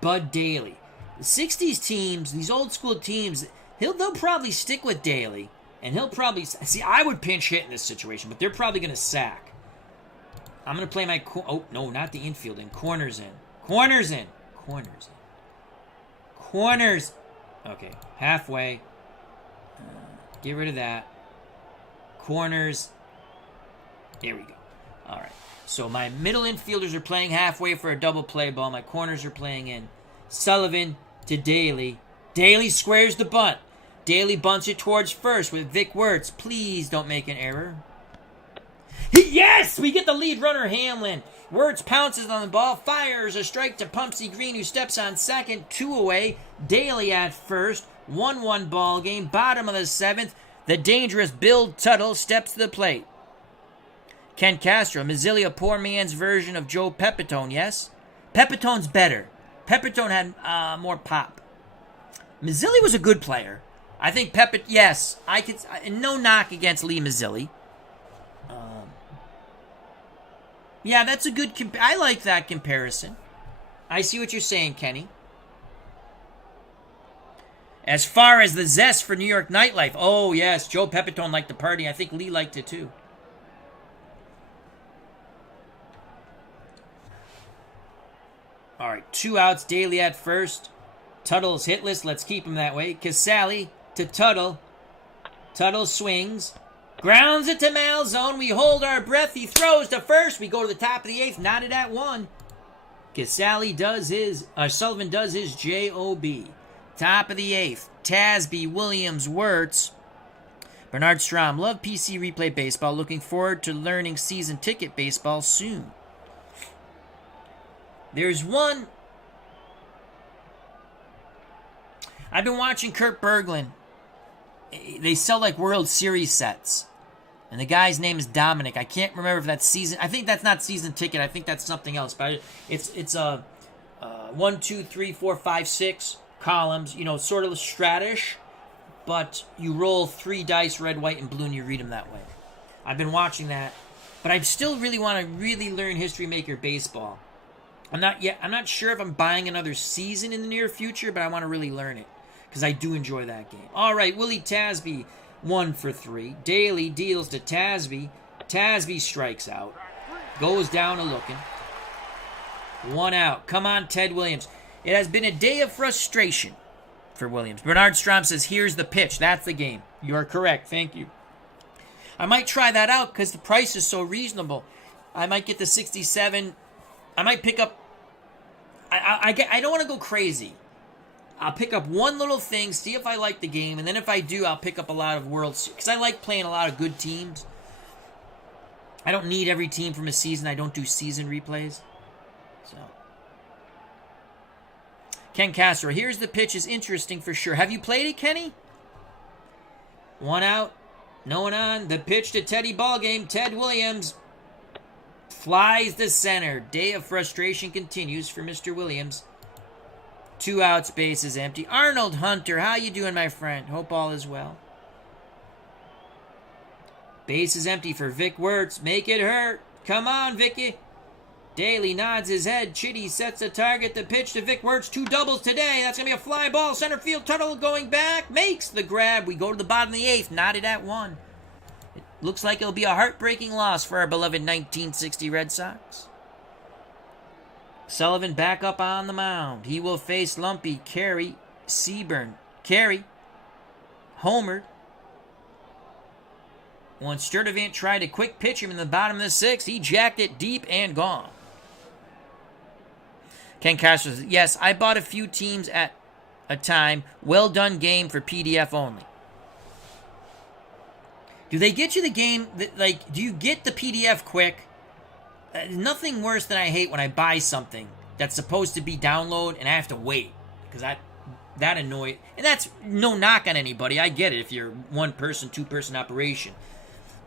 Bud Daly. The 60s teams, these old school teams, they'll probably stick with Daly. And he'll probably... See, I would pinch hit in this situation, but they're probably going to sack. I'm going to play my... Oh, no, not the infielding. Corners in. Corners. Okay, halfway. Get rid of that. Corners. There we go. All right. So my middle infielders are playing halfway for a double play ball. My corners are playing in. Sullivan to Daly. Daly squares the bunt. Daly bunts it towards first with Vic Wirtz. Please don't make an error. Yes! We get the lead runner, Hamlin. Wirtz pounces on the ball. Fires a strike to Pumpsy Green, who steps on second. 2 away. Daly at first. 1-1 ball game. Bottom of the 7th. The dangerous Bill Tuttle steps to the plate. Ken Castro, Mazzilli, a poor man's version of Joe Pepitone, yes? Pepitone's better. Pepitone had more pop. Mazzilli was a good player. I think yes, I could. No knock against Lee Mazzilli. Yeah, that's a good. I like that comparison. I see what you're saying, Kenny. As far as the zest for New York nightlife, oh yes, Joe Pepitone liked the party. I think Lee liked it too. All right, 2 outs. Daly at first. Tuttle's hitless. Let's keep him that way. Casale to Tuttle. Tuttle swings. Grounds it to Malzone. We hold our breath. He throws to first. We go to the top of the 8th. Knotted at 1. Casale does his... Sullivan does his J.O.B. Top of the 8th. Tasby, Williams, Wirtz. Bernard Strom. Love PC Replay Baseball. Looking forward to learning season ticket baseball soon. There's one... I've been watching Kurt Berglund. They sell like World Series sets. And the guy's name is Dominic. I can't remember if that's season... I think that's not season ticket. I think that's something else. But it's a 1, 2, 3, 4, 5, 6 columns. You know, sort of stratish. But you roll 3 dice, red, white, and blue, and you read them that way. I've been watching that. but I still really want to really learn History Maker Baseball. I'm not sure if I'm buying another season in the near future, but I want to really learn it because I do enjoy that game. All right, Willie Tasby, 1 for 3. Daly deals to Tasby. Tasby strikes out. Goes down a looking. 1 out. Come on, Ted Williams. It has been a day of frustration for Williams. Bernard Strom says, here's the pitch. That's the game. You are correct. Thank you. I might try that out because the price is so reasonable. I might get the 67. I might pick up... I don't want to go crazy. I'll pick up one little thing, see if I like the game, and then if I do, I'll pick up a lot of Worlds. Because I like playing a lot of good teams. I don't need every team from a season. I don't do season replays. So... Ken Castro, here's the pitch is interesting for sure. Have you played it, Kenny? 1 out. No one on. The pitch to Teddy Ballgame. Ted Williams flies to center. Day of frustration continues for Mr. Williams. 2 outs, base is empty. Arnold Hunter, how you doing, my friend? Hope all is well. Base is empty for Vic Wirtz. Make it hurt. Come on, Vicky. Daly nods his head. Chitty sets a target. The pitch to Vic Wirtz. 2 doubles today. That's going to be a fly ball. Center field. Tuttle going back. Makes the grab. We go to the bottom of the 8th. Knotted at 1. It looks like it'll be a heartbreaking loss for our beloved 1960 Red Sox. Sullivan back up on the mound. He will face Lumpy, Carey, Seaburn. Carey, homered. When Sturdivant tried to quick pitch him in the bottom of the 6th, he jacked it deep and gone. Ken Castro says, yes, I bought a few teams at a time. Well done game for PDF only. Do they get you the game? Do you get the PDF quick? Nothing worse than I hate when I buy something that's supposed to be download and I have to wait. Because that annoys. And that's no knock on anybody. I get it if you're 1-person, 2-person operation.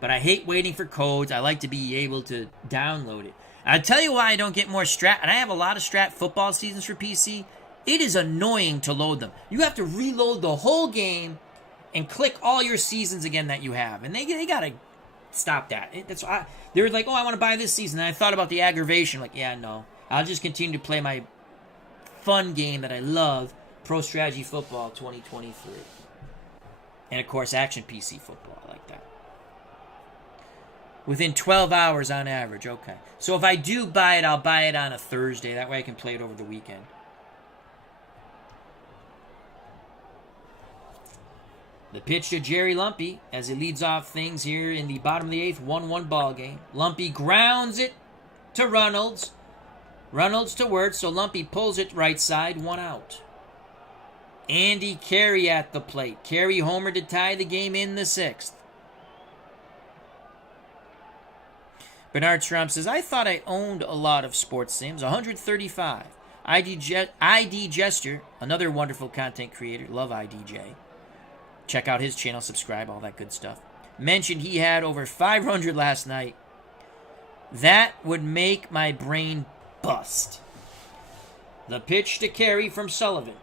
But I hate waiting for codes. I like to be able to download it. I'll tell you why I don't get more Strat, and I have a lot of Strat football seasons for PC. It is annoying to load them. You have to reload the whole game and click all your seasons again that you have. And they got to stop that. They were like, oh, I want to buy this season. And I thought about the aggravation. Like, yeah, no. I'll just continue to play my fun game that I love, Pro Strategy Football 2023. And, of course, Action PC Football. I like that. Within 12 hours on average. Okay. So if I do buy it, I'll buy it on a Thursday. That way I can play it over the weekend. The pitch to Jerry Lumpy as he leads off things here in the bottom of the 8th. 1-1 ball game. Lumpy grounds it to Reynolds. Reynolds to Wirtz, so Lumpy pulls it right side. 1 out. Andy Carey at the plate. Carey homer to tie the game in the 6th. Bernard Strom says, I thought I owned a lot of sports sims. 135. ID Jester, another wonderful content creator. Love IDJ. Check out his channel, subscribe, all that good stuff. Mentioned he had over 500 last night. That would make my brain bust. The pitch to Carey from Sullivan.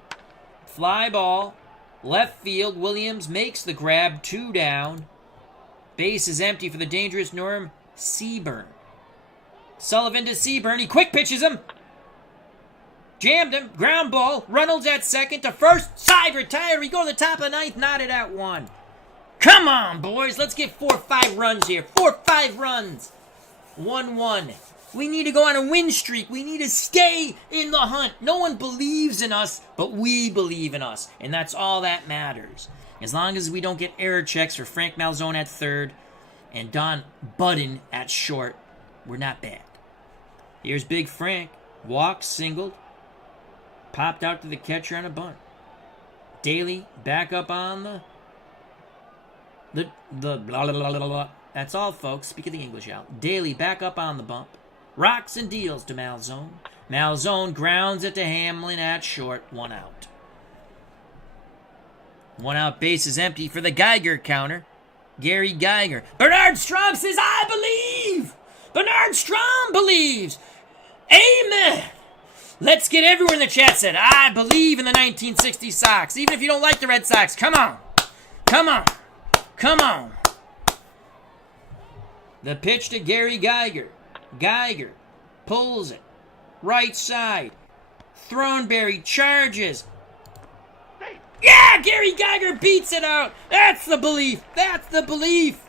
Fly ball. Left field. Williams makes the grab. 2 down. Base is empty for the dangerous Norm Seaburn. Sullivan to Seaburn. He quick pitches him. Jammed him. Ground ball. Reynolds at second to first. Side retire. We go to the top of the 9th. Knotted at 1. Come on, boys. Let's get 4 or 5 runs here. 4 or 5 runs. 1-1. We need to go on a win streak. We need to stay in the hunt. No one believes in us, but we believe in us. And that's all that matters. As long as we don't get error checks for Frank Malzone at third and Don Budden at short, we're not bad. Here's Big Frank. Walked, singled. Popped out to the catcher on a bunt. Daly back up on the blah, blah, blah, blah, blah. That's all, folks. Speak of the English out. Daly back up on the bump. Rocks and deals to Malzone. Malzone grounds it to Hamlin at short. 1 out. 1 out, base is empty for the Geiger counter. Gary Geiger. Bernard Strom says, I believe. Bernard Strom believes. Amen. Let's get everyone in the chat said, I believe in the 1960 Sox. Even if you don't like the Red Sox, come on. Come on. Come on. The pitch to Gary Geiger. Geiger pulls it. Right side. Thornberry charges. Yeah, Gary Geiger beats it out. That's the belief. That's the belief.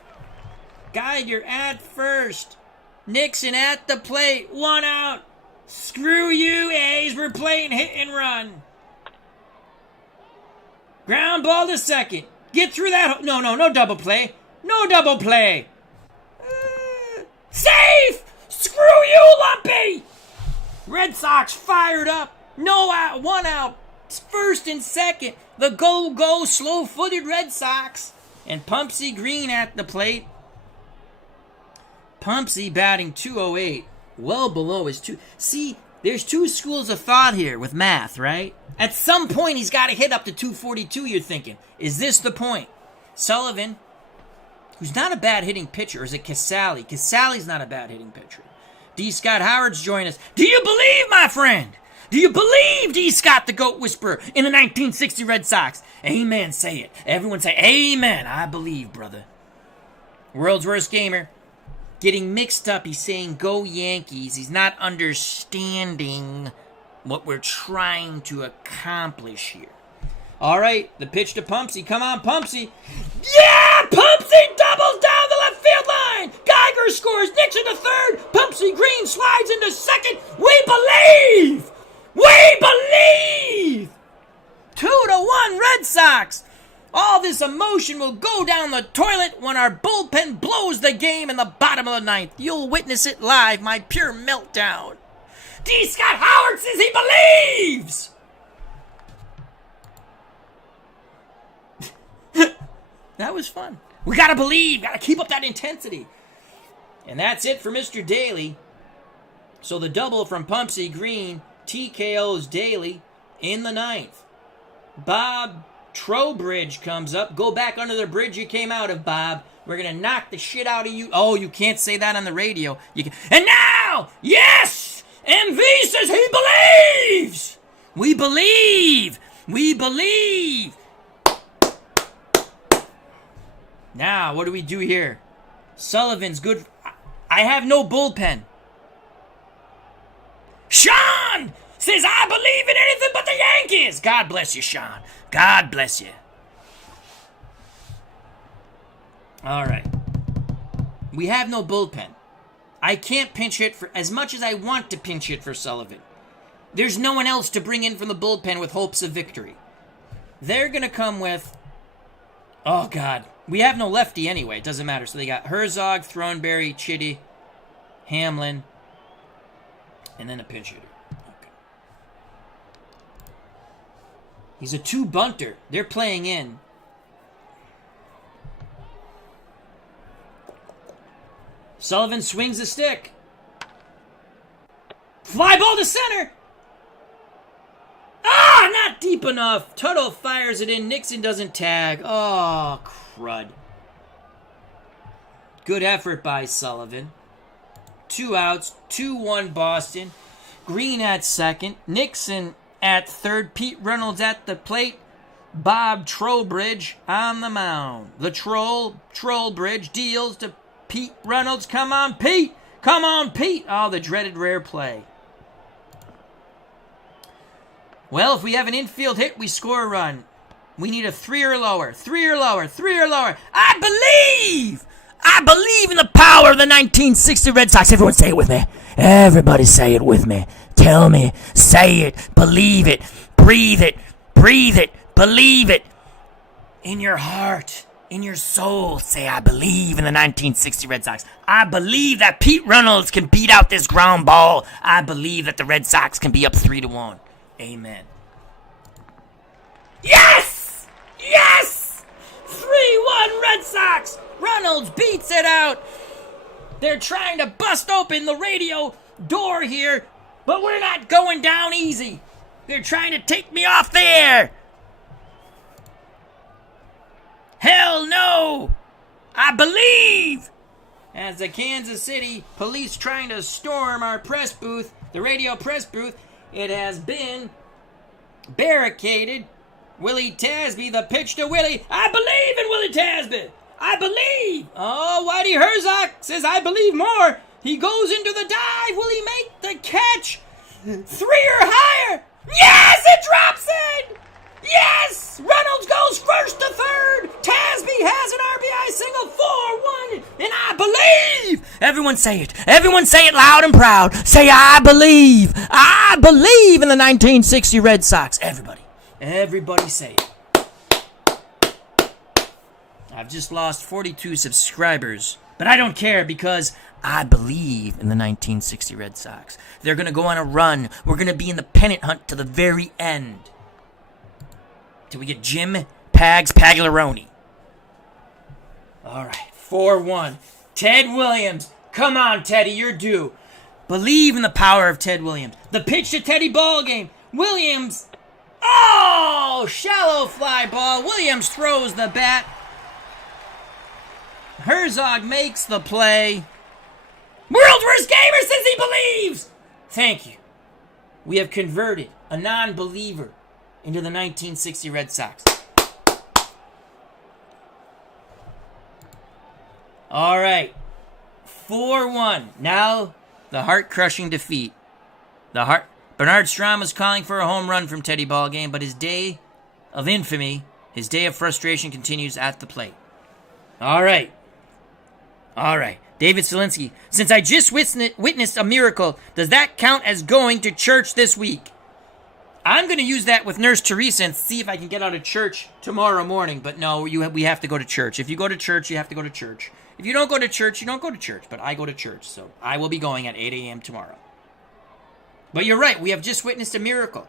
Geiger at first. Nixon at the plate. 1 out. Screw you, A's. We're playing hit and run. Ground ball to second. Get through that. No double play. No double play. Safe! Screw you, Lumpy! Red Sox fired up. No out. 1 out. First and second. The go, slow-footed Red Sox. And Pumpsy Green at the plate. Pumpsy batting .208. Well below his 2. See, there's 2 schools of thought here with math, right? At some point, he's got to hit up to 242, you're thinking. Is this the point? Sullivan, who's not a bad hitting pitcher, or is it Casale? Casale's not a bad hitting pitcher. D. Scott Howard's joined us. Do you believe, my friend? Do you believe D. Scott, the GOAT Whisperer, in the 1960 Red Sox? Amen, say it. Everyone say, amen. I believe, brother. World's Worst Gamer. Getting mixed up. He's saying, go Yankees. He's not understanding what we're trying to accomplish here. All right, the pitch to Pumpsy. Come on, Pumpsy. Yeah, Pumpsy doubles down the left field line. Geiger scores. Nixon to third. Pumpsy Green slides into second. We believe. We believe. 2-1 Red Sox. All this emotion will go down the toilet when our bullpen blows the game in the bottom of the ninth. You'll witness it live, my pure meltdown. D. Scott Howard says he believes. That was fun. We gotta believe. Gotta keep up that intensity. And that's it for Mr. Daly. So the double from Pumpsy Green TKO's Daly in the ninth. Bob Trowbridge comes up. Go back under the bridge you came out of, Bob. We're going to knock the shit out of you. Oh, you can't say that on the radio. You can. And now, yes! MV says he believes! We believe! We believe! Now, what do we do here? Sullivan's good. I have no bullpen. Sean says, I believe in anything but the Yankees. God bless you, Sean. God bless you. All right. We have no bullpen. I can't pinch hit for as much as I want to pinch hit for Sullivan. There's no one else to bring in from the bullpen with hopes of victory. They're going to come with, oh, God. We have no lefty anyway. It doesn't matter. So they got Herzog, Thornberry, Chitty, Hamlin, and then a pinch hitter. Okay. He's a 2-bunter. They're playing in. Sullivan swings the stick. Fly ball to center. Ah, not deep enough. Tuttle fires it in. Nixon doesn't tag. Oh, crud. Good effort by Sullivan. 2 outs. 2-1 Boston. Green at second. Nixon at third. Pete Reynolds at the plate. Bob Trowbridge on the mound. The Trowbridge deals to Pete Reynolds. Come on, Pete. Come on, Pete. Oh, the dreaded rare play. Well, if we have an infield hit, we score a run. We need a 3 or lower. 3 or lower. 3 or lower. I believe! I believe in the power of the 1960 Red Sox. Everyone say it with me. Everybody say it with me. Tell me. Say it. Believe it. Breathe it. Breathe it. Believe it. In your heart. In your soul. Say, I believe in the 1960 Red Sox. I believe that Pete Reynolds can beat out this ground ball. I believe that the Red Sox can be up 3-1. Amen. Yes! Yes! 3-1 Red Sox! Reynolds beats it out. They're trying to bust open the radio door here, but we're not going down easy. They're trying to take me off the air. Hell no! I believe! As the Kansas City police trying to storm our press booth, the radio press booth, it has been barricaded. Willie Tasby, the pitch to Willie. I believe in Willie Tasby. I believe. Oh, Whitey Herzog says, I believe more. He goes into the dive. Will he make the catch? 3 or higher. Yes, it drops in. Yes! Reynolds goes first to third. Tasby has an RBI single, 4-1, and I believe. Everyone say it. Everyone say it loud and proud. Say, I believe. I believe in the 1960 Red Sox. Everybody. Everybody say it. I've just lost 42 subscribers, but I don't care because I believe in the 1960 Red Sox. They're going to go on a run. We're going to be in the pennant hunt to the very end. Till we get Jim Pags Pagliaroni. All right, 4-1. Ted Williams. Come on, Teddy, you're due. Believe in the power of Ted Williams. The pitch to Teddy Ballgame. Williams. Oh, shallow fly ball. Williams throws the bat. Herzog makes the play. World's worst gamer says he believes. Thank you. We have converted a non-believer into the 1960 Red Sox. All right. 4-1. Now, the heart-crushing defeat. Bernard Strom was calling for a home run from Teddy Ballgame, but his day of infamy, his day of frustration continues at the plate. All right. David Selinsky, since I just witnessed a miracle, does that count as going to church this week? I'm going to use that with Nurse Teresa and see if I can get out of church tomorrow morning. But no, we have to go to church. If you go to church, you have to go to church. If you don't go to church, you don't go to church. But I go to church, so I will be going at 8 a.m. tomorrow. But you're right, we have just witnessed a miracle.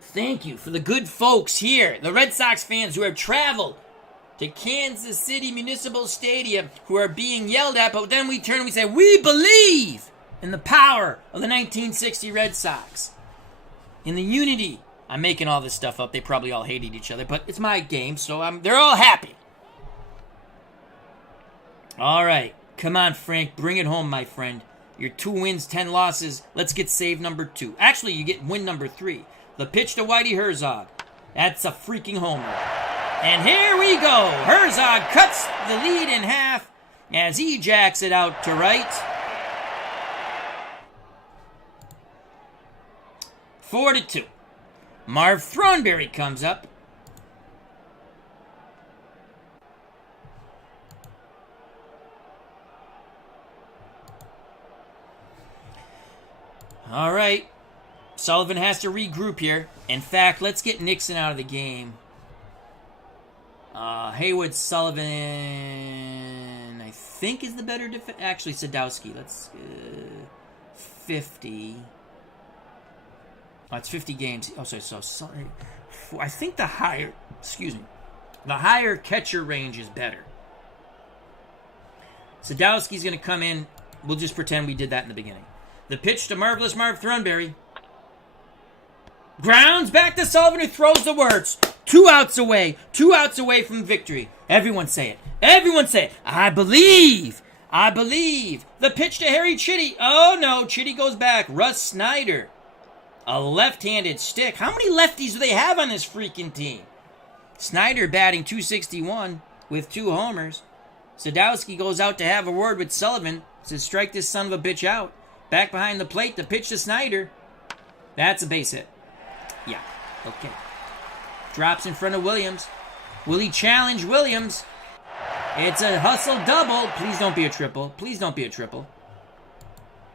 Thank you for the good folks here, the Red Sox fans who have traveled to Kansas City Municipal Stadium, who are being yelled at, but then we turn and we say, we believe in the power of the 1960 Red Sox. In the unity. I'm making all this stuff up. They probably all hated each other, but it's my game, so they're all happy. All right. Come on, Frank. Bring it home, my friend. Your 2 wins, 10 losses. Let's get save number 2. Actually, you get win number 3. The pitch to Whitey Herzog. That's a freaking homer. And here we go. Herzog cuts the lead in half as he jacks it out to right. 4-2. Marv Thornberry comes up. All right. Sullivan has to regroup here. In fact, let's get Nixon out of the game. Haywood, Sullivan, I think is the better defense. Actually, Sadowski. Let's 50. Oh, it's 50 games. Oh, sorry. I think the higher catcher range is better. Sadowski's going to come in. We'll just pretend we did that in the beginning. The pitch to Marvelous Marv Thornberry. Grounds back to Sullivan, who throws the works. 2 outs away. 2 outs away from victory. Everyone say it. Everyone say it. I believe. I believe. The pitch to Harry Chitty. Oh, no. Chitty goes back. Russ Snyder. A left-handed stick. How many lefties do they have on this freaking team? Snyder batting .261 with 2 homers. Sadowski goes out to have a word with Sullivan. Says, strike this son of a bitch out. Back behind the plate. The pitch to Snyder. That's a base hit. Yeah. Okay. Drops in front of Williams. Will he challenge Williams? It's a hustle double. Please don't be a triple. Please don't be a triple.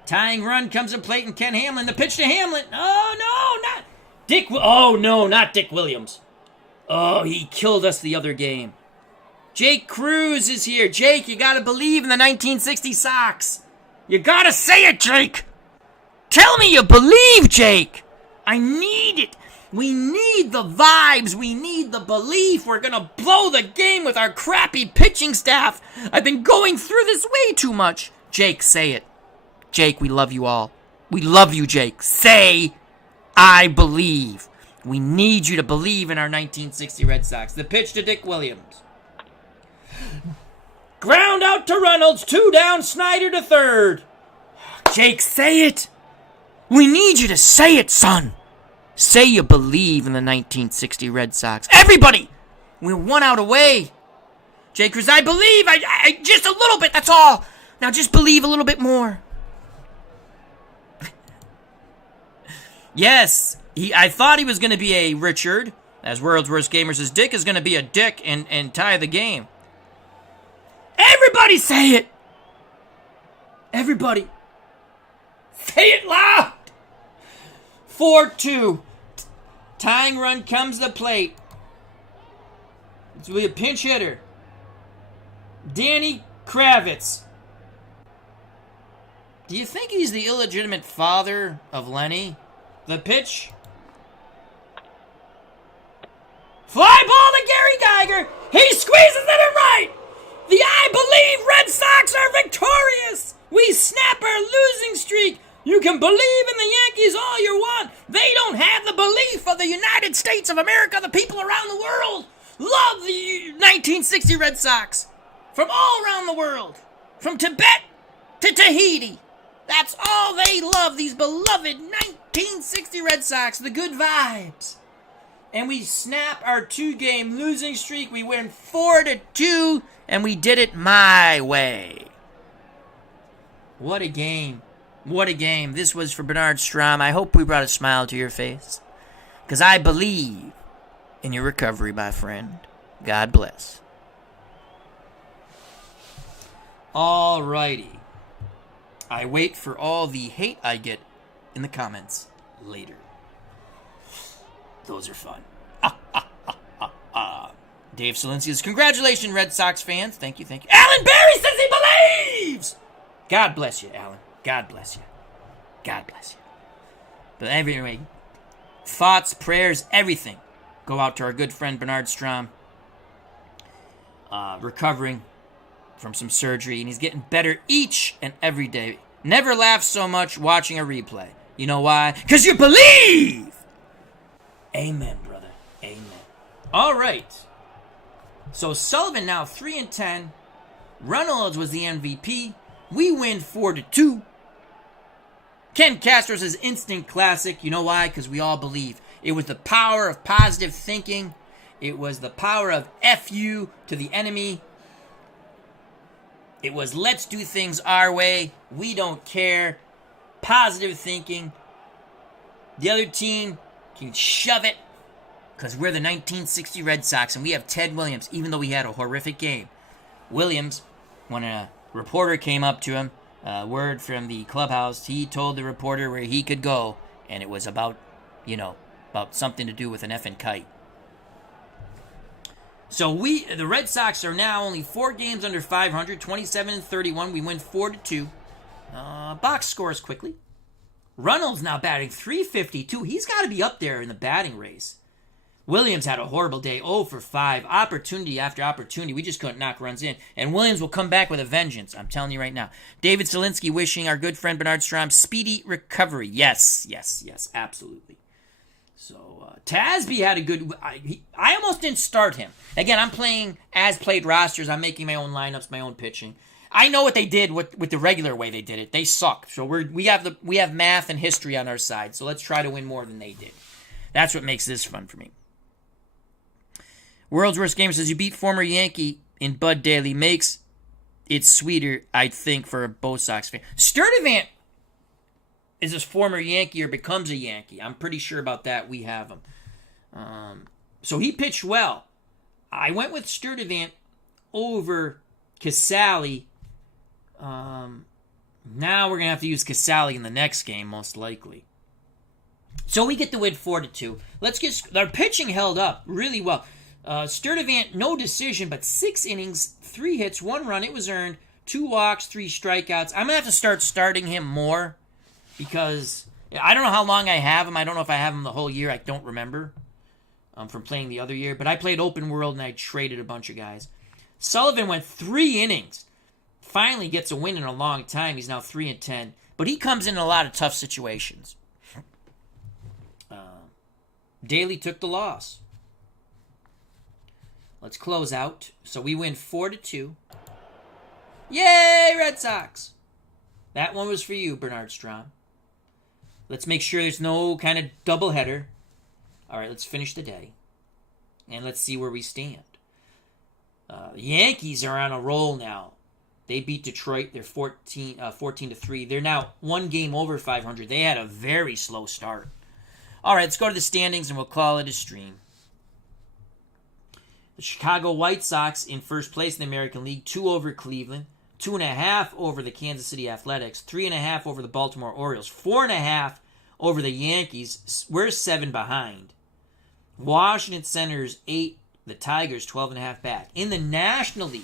Tying run comes to plate and Ken Hamlin. The pitch to Hamlin. Oh, no, not Dick. Oh, no, not Dick Williams. Oh, he killed us the other game. Jake Cruz is here. Jake, you got to believe in the 1960 Sox. You got to say it, Jake. Tell me you believe, Jake. I need it. We need the vibes. We need the belief. We're going to blow the game with our crappy pitching staff. I've been going through this way too much. Jake, say it. Jake, we love you all. We love you, Jake. Say, I believe. We need you to believe in our 1960 Red Sox. The pitch to Dick Williams. Ground out to Reynolds. 2 down. Snyder to third. Jake, say it. We need you to say it, son. Say you believe in the 1960 Red Sox. Everybody! We're 1 out away. J. Cruz, I believe. I just a little bit. That's all. Now just believe a little bit more. Yes, I thought he was going to be a Richard, as World's Worst Gamers. His dick is going to be a dick and tie the game. Everybody say it. Everybody. Say it loud. 4-2. Tying run comes the plate. It's going to be a pinch hitter. Danny Kravitz. Do you think he's the illegitimate father of Lenny? The pitch. Fly ball to Gary Geiger. He squeezes it in right. The I Believe Red Sox are victorious. We snap our losing streak. You can believe in the Yankees all you want. They don't have the belief of the United States of America. The people around the world love the 1960 Red Sox. From all around the world. From Tibet to Tahiti. That's all they love, these beloved 1960 Red Sox. The good vibes. And we snap our 2-game losing streak. We win 4-2. And we did it my way. What a game. What a game. This was for Bernard Strom. I hope we brought a smile to your face. Because I believe in your recovery, my friend. God bless. Alrighty. I wait for all the hate I get in the comments later. Those are fun. Dave Solinsky says, congratulations, Red Sox fans. Thank you. Alan Barry says he believes! God bless you, Alan. God bless you. God bless you. But anyway, thoughts, prayers, everything go out to our good friend Bernard Strom. Recovering from some surgery, and he's getting better each and every day. Never laughed so much watching a replay. You know why? Because you believe! Amen, brother. Amen. All right. So Sullivan now 3-10. Reynolds was the MVP. We win 4-2. Ken Castro says instant classic. You know why? Because we all believe. It was the power of positive thinking. It was the power of F you to the enemy. It was let's do things our way. We don't care. Positive thinking. The other team can shove it because we're the 1960 Red Sox and we have Ted Williams, even though he had a horrific game. Williams, when a reporter came up to him, word from the clubhouse, he told the reporter where he could go, and it was about something to do with an effing kite. So the Red Sox are now only 4 games under 500, 27-31. We win 4-2. Box scores quickly. Reynolds now batting .352. He's got to be up there in the batting race. Williams had a horrible day, 0 for 5. Opportunity after opportunity. We just couldn't knock runs in. And Williams will come back with a vengeance. I'm telling you right now. David Solinsky wishing our good friend Bernard Strom speedy recovery. Yes, absolutely. So, Tasby had a good... I almost didn't start him. Again, I'm playing as-played rosters. I'm making my own lineups, my own pitching. I know what they did with the regular way they did it. They suck. So we have math and history on our side. So let's try to win more than they did. That's what makes this fun for me. World's Worst Gamer says, you beat former Yankee in Bud Daly. Makes it sweeter, I think, for a Bo Sox fan. Sturdivant is a former Yankee or becomes a Yankee. I'm pretty sure about that. We have him. So he pitched well. I went with Sturdivant over Casale. Now we're going to have to use Casale in the next game, most likely. So we get the win 4-2. Let's get our pitching held up really well. Sturdivant, no decision, but 6 innings, 3 hits, 1 run. It was earned. 2 walks, 3 strikeouts. I'm going to have to start starting him more because I don't know how long I have him. I don't know if I have him the whole year. I don't remember from playing the other year. But I played open world and I traded a bunch of guys. Sullivan went 3 innings. Finally gets a win in a long time. He's now 3-10. But he comes in a lot of tough situations. Daly took the loss. Let's close out. So we win 4-2. Yay, Red Sox! That one was for you, Bernard Strom. Let's make sure there's no kind of doubleheader. All right, let's finish the day. And let's see where we stand. Yankees are on a roll now. They beat Detroit. They're 14-3. They're now one game over 500. They had a very slow start. All right, let's go to the standings and we'll call it a stream. The Chicago White Sox in first place in the American League, 2 over Cleveland, 2.5 over the Kansas City Athletics, 3.5 over the Baltimore Orioles, 4.5 over the Yankees. We're 7 behind. Washington Senators 8, the Tigers 12.5 back. In the National League,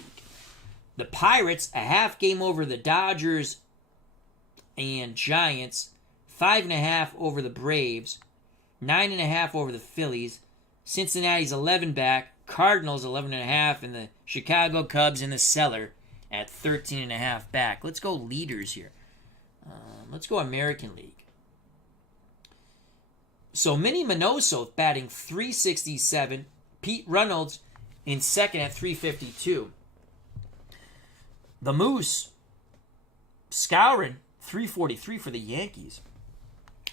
the Pirates a half game over the Dodgers and Giants, 5.5 over the Braves, 9.5 over the Phillies. Cincinnati's 11 back, Cardinals 11.5, and the Chicago Cubs in the cellar at 13.5 back. Let's go leaders here. Let's go American League. So Minnie Minoso batting .367. Pete Reynolds in second at .352. The Moose scouring .343 for the Yankees.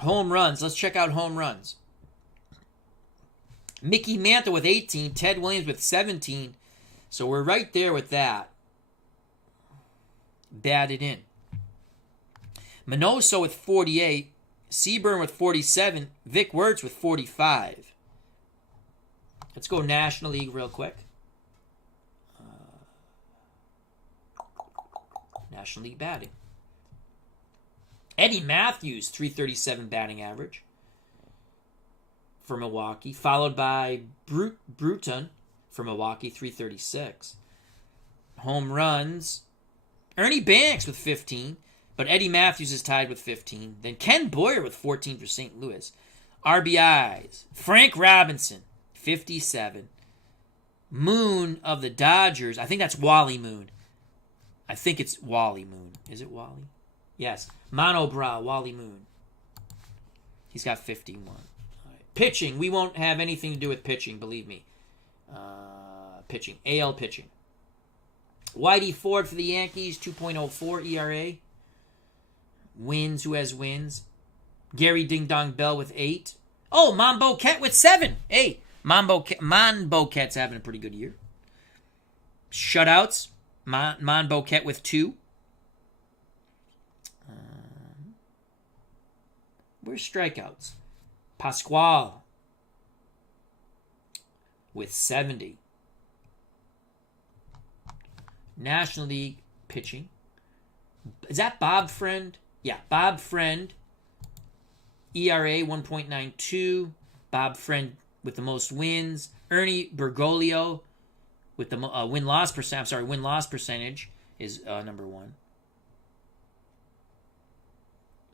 Home runs. Let's check out home runs. Mickey Mantle with 18. Ted Williams with 17. So we're right there with that. Batted in. Minoso with 48. Seaburn with 47. Vic Wertz with 45. Let's go National League real quick. National League batting. Eddie Matthews, .337 batting average for Milwaukee, followed by Bruton for Milwaukee, .336. Home runs. Ernie Banks with 15, but Eddie Matthews is tied with 15. Then Ken Boyer with 14 for St. Louis. RBIs. Frank Robinson, 57. Moon of the Dodgers. I think that's Wally Moon. I think it's Wally Moon. Is it Wally? Yes. Mono Bra, Wally Moon. He's got 51. All right. Pitching. We won't have anything to do with pitching, believe me. Pitching. AL pitching. Whitey Ford for the Yankees, 2.04 ERA. Wins, who has wins? Gary Ding Dong Bell with 8. Oh, Mambo Ket with 7. Hey, Mambo Ket's having a pretty good year. Shutouts. Mambo Ket with 2. Where's strikeouts? Pasquale with 70. National League pitching. Is that Bob Friend? Yeah, Bob Friend. ERA 1.92. Bob Friend with the most wins. Ernie Bergoglio with the win-loss percentage is number 1.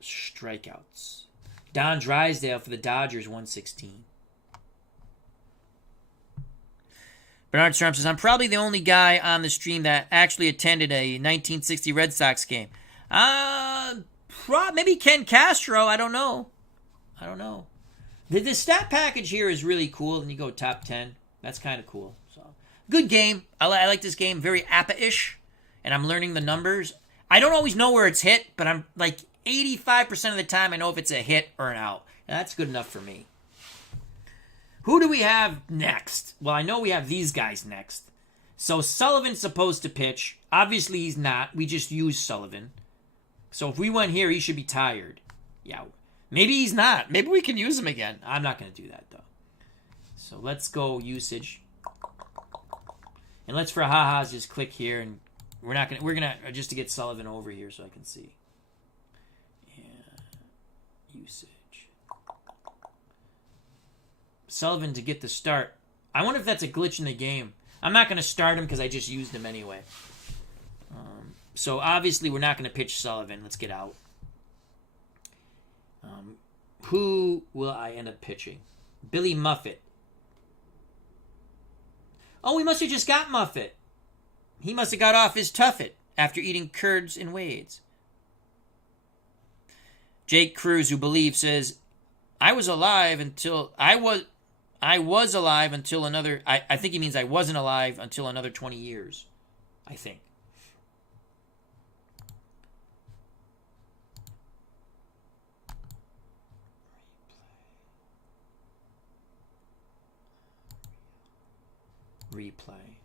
Strikeouts. Don Drysdale for the Dodgers, 116. Bernard Strom says, I'm probably the only guy on the stream that actually attended a 1960 Red Sox game. Maybe Ken Castro. I don't know. The stat package here is really cool. And you go top 10. That's kind of cool. So good game. I like this game. Very APA-ish. And I'm learning the numbers. I don't always know where it's hit, but I'm like 85% of the time I know if it's a hit or an out. And that's good enough for me. Who do we have next? Well, I know we have these guys next. So Sullivan's supposed to pitch. Obviously, he's not. We just used Sullivan. So if we went here, he should be tired. Yeah. Maybe he's not. Maybe we can use him again. I'm not going to do that, though. So let's go usage. And let's, for ha-has, just click here. And we're going to, just to get Sullivan over here so I can see. Yeah. Usage. Sullivan to get the start. I wonder if that's a glitch in the game. I'm not going to start him because I just used him anyway. So obviously we're not going to pitch Sullivan. Let's get out. Who will I end up pitching? Billy Muffet. Oh, we must have just got Muffet. He must have got off his tuffet after eating curds and wades. Jake Cruz, who believes, says, I was alive until another, I think he means I wasn't alive until another 20 years. I think. Replay.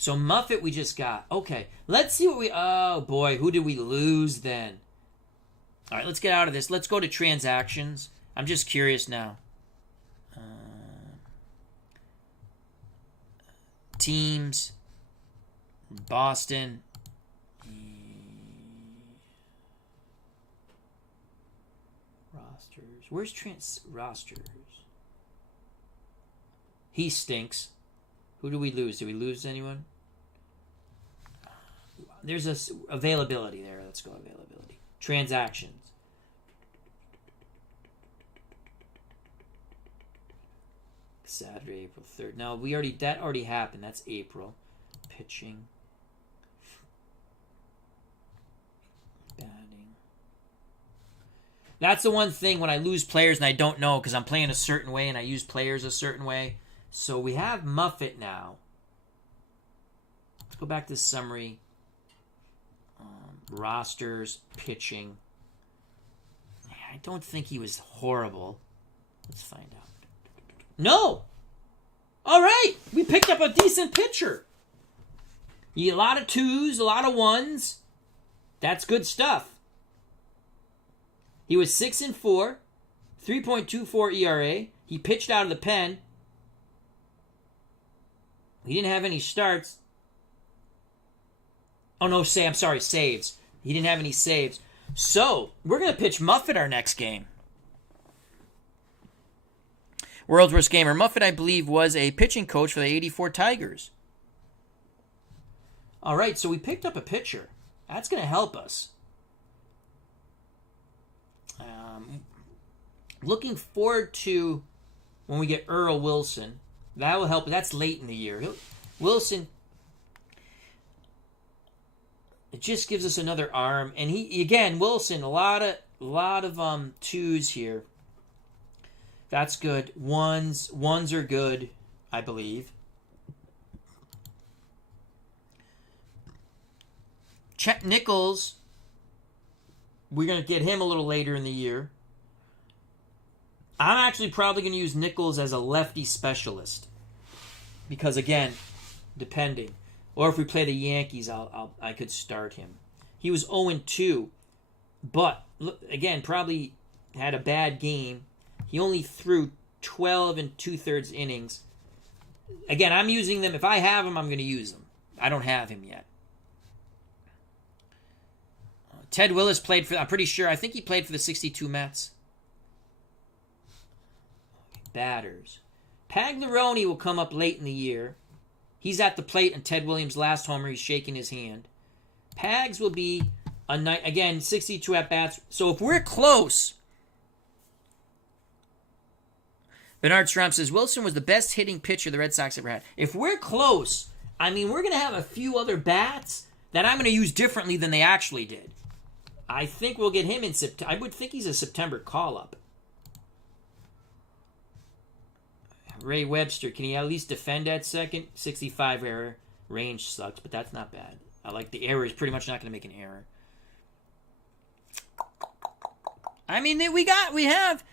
So Muffet we just got. Okay, let's see what we... Oh, boy, who did we lose then? All right, let's get out of this. Let's go to transactions. I'm just curious now. Teams. Boston. Rosters. Where's rosters? He stinks. Who do we lose? Did we lose anyone? There's a availability there. Let's go availability. Transactions. Saturday, April 3rd. Now that already happened. That's April. Pitching. Batting. That's the one thing when I lose players and I don't know because I'm playing a certain way and I use players a certain way. So we have Muffet now. Let's go back to summary. Rosters, pitching. I don't think he was horrible. Let's find out. No! All right! We picked up a decent pitcher. A lot of 2s, a lot of 1s. That's good stuff. He was 6-4, 3.24 ERA. He pitched out of the pen. He didn't have any starts. Oh, no, I'm sorry, saves. He didn't have any saves. So, we're going to pitch Muffet our next game. World's Worst Gamer. Muffet, I believe, was a pitching coach for the 84 Tigers. All right, so we picked up a pitcher. That's going to help us. Looking forward to when we get Earl Wilson. That will help. That's late in the year. Wilson, it just gives us another arm. And Wilson, a lot of 2s here. That's good. Ones are good, I believe. Chet Nichols, we're going to get him a little later in the year. I'm actually probably going to use Nichols as a lefty specialist. Because, again, depending. Or if we play the Yankees, I could start him. He was 0-2. But, again, probably had a bad game. He only threw 12 2/3 innings. Again, I'm using them. If I have him, I'm going to use them. I don't have him yet. Ted Willis played for, I'm pretty sure, I think he played for the 62 Mets. Batters. Pagliarone will come up late in the year. He's at the plate, and Ted Williams' last homer, he's shaking his hand. Pags will be, again, 62 at-bats. So if we're close... Bernard Strom says, Wilson was the best hitting pitcher the Red Sox ever had. If we're close, I mean, we're going to have a few other bats that I'm going to use differently than they actually did. I think we'll get him in September. I would think he's a September call-up. Ray Webster, can he at least defend at second? 65 error. Range sucks, but that's not bad. I like the error. He's pretty much not going to make an error. I mean, we have...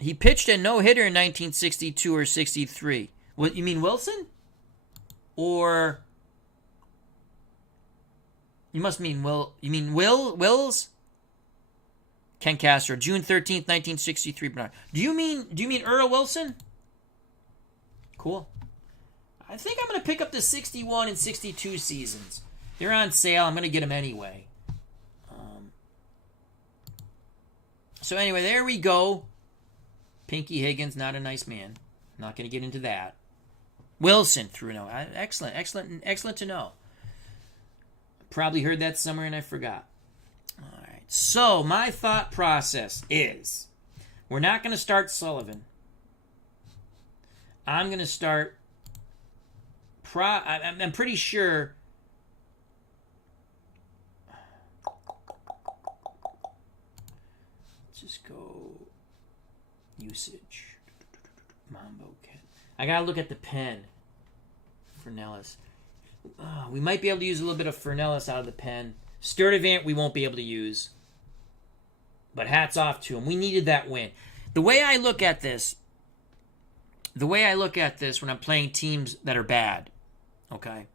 He pitched a no-hitter in 1962 or 63. What, you mean Wilson? Or... You must mean Will... You mean Wills? Ken Castro, June 13th, 1963. Bernard. Do you mean Earl Wilson? Cool. I think I'm going to pick up the 61 and 62 seasons. They're on sale. I'm going to get them anyway. So anyway, there we go. Pinky Higgins, not a nice man. Not going to get into that. Wilson threw no. Excellent to know. Probably heard that somewhere and I forgot. All right. So my thought process is, we're not going to start Sullivan. I'm going to start. I'm pretty sure. Let's just go. Usage. Mambo Kit. I gotta look at the pen. Fernellis. We might be able to use a little bit of Fernellis out of the pen. Sturdivant we won't be able to use. But hats off to him. We needed that win. The way I look at this, the way I look at this when I'm playing teams that are bad, okay?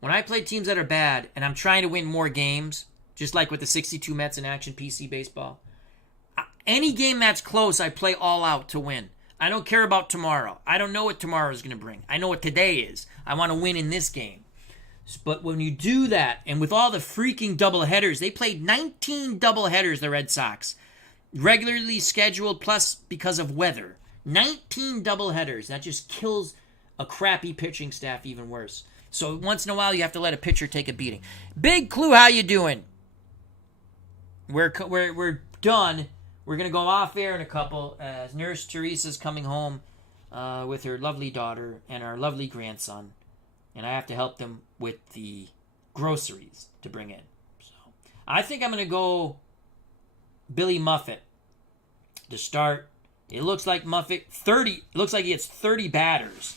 When I play teams that are bad and I'm trying to win more games, just like with the 62 Mets in action PC baseball, any game that's close, I play all out to win. I don't care about tomorrow. I don't know what tomorrow is going to bring. I know what today is. I want to win in this game. But when you do that, and with all the freaking doubleheaders, they played 19 doubleheaders, the Red Sox, regularly scheduled, plus because of weather. 19 doubleheaders. That just kills a crappy pitching staff even worse. So once in a while, you have to let a pitcher take a beating. Big Clue, how you doing? We're done. We're going to go off air in a couple as Nurse Teresa's coming home with her lovely daughter and our lovely grandson. And I have to help them with the groceries to bring in. So I think I'm going to go Billy Muffet to start. It looks like Muffet 30. It looks like he gets 30 batters.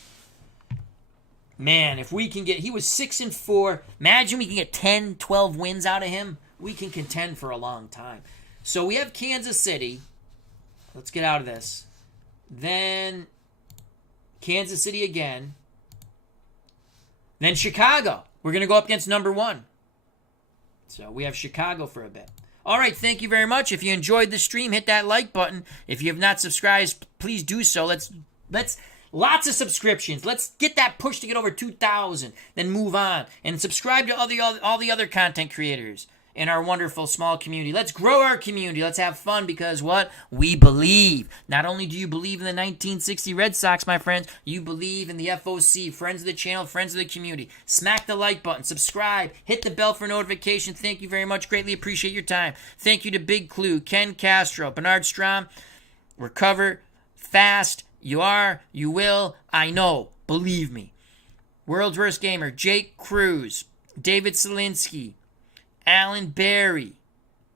Man, if we can get, he was 6-4. Imagine we can get 10, 12 wins out of him. We can contend for a long time. So we have Kansas City. Let's get out of this. Then Kansas City again. Then Chicago. We're going to go up against number 1. So we have Chicago for a bit. All right, thank you very much. If you enjoyed the stream, hit that like button. If you have not subscribed, please do so. Let's lots of subscriptions. Let's get that push to get over 2,000. Then move on and subscribe to all the other content creators in our wonderful small community. Let's grow our community. Let's have fun because what? We believe. Not only do you believe in the 1960 Red Sox, my friends, you believe in the FOC, friends of the channel, friends of the community. Smack the like button, subscribe, hit the bell for notification. Thank you very much. Greatly appreciate your time. Thank you to Big Clue, Ken Castro, Bernard Strom. Recover fast. You are, you will, I know. Believe me. World's Worst Gamer, Jake Cruz, David Selinsky, Alan Berry,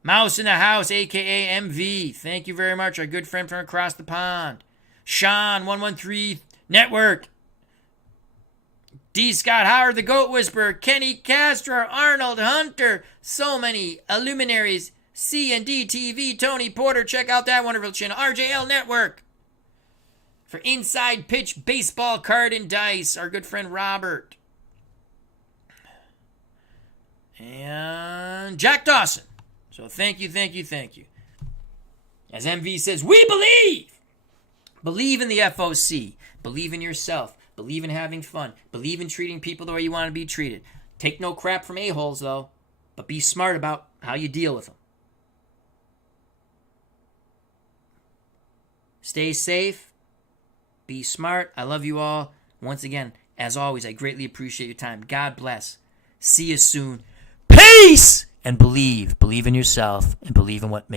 Mouse in the House, a.k.a. MV. Thank you very much, our good friend from across the pond. Sean, 113 Network. D. Scott Howard, the Goat Whisperer. Kenny Castro, Arnold Hunter. So many luminaries. C&D TV, Tony Porter. Check out that wonderful channel. RJL Network. For Inside Pitch Baseball Card and Dice, our good friend Robert. And Jack Dawson. So thank you. As MV says, we believe. Believe in the FOC. Believe in yourself. Believe in having fun. Believe in treating people the way you want to be treated. Take no crap from a-holes, though. But be smart about how you deal with them. Stay safe. Be smart. I love you all. Once again, as always, I greatly appreciate your time. God bless. See you soon. Peace! And believe. Believe in yourself and believe in what makes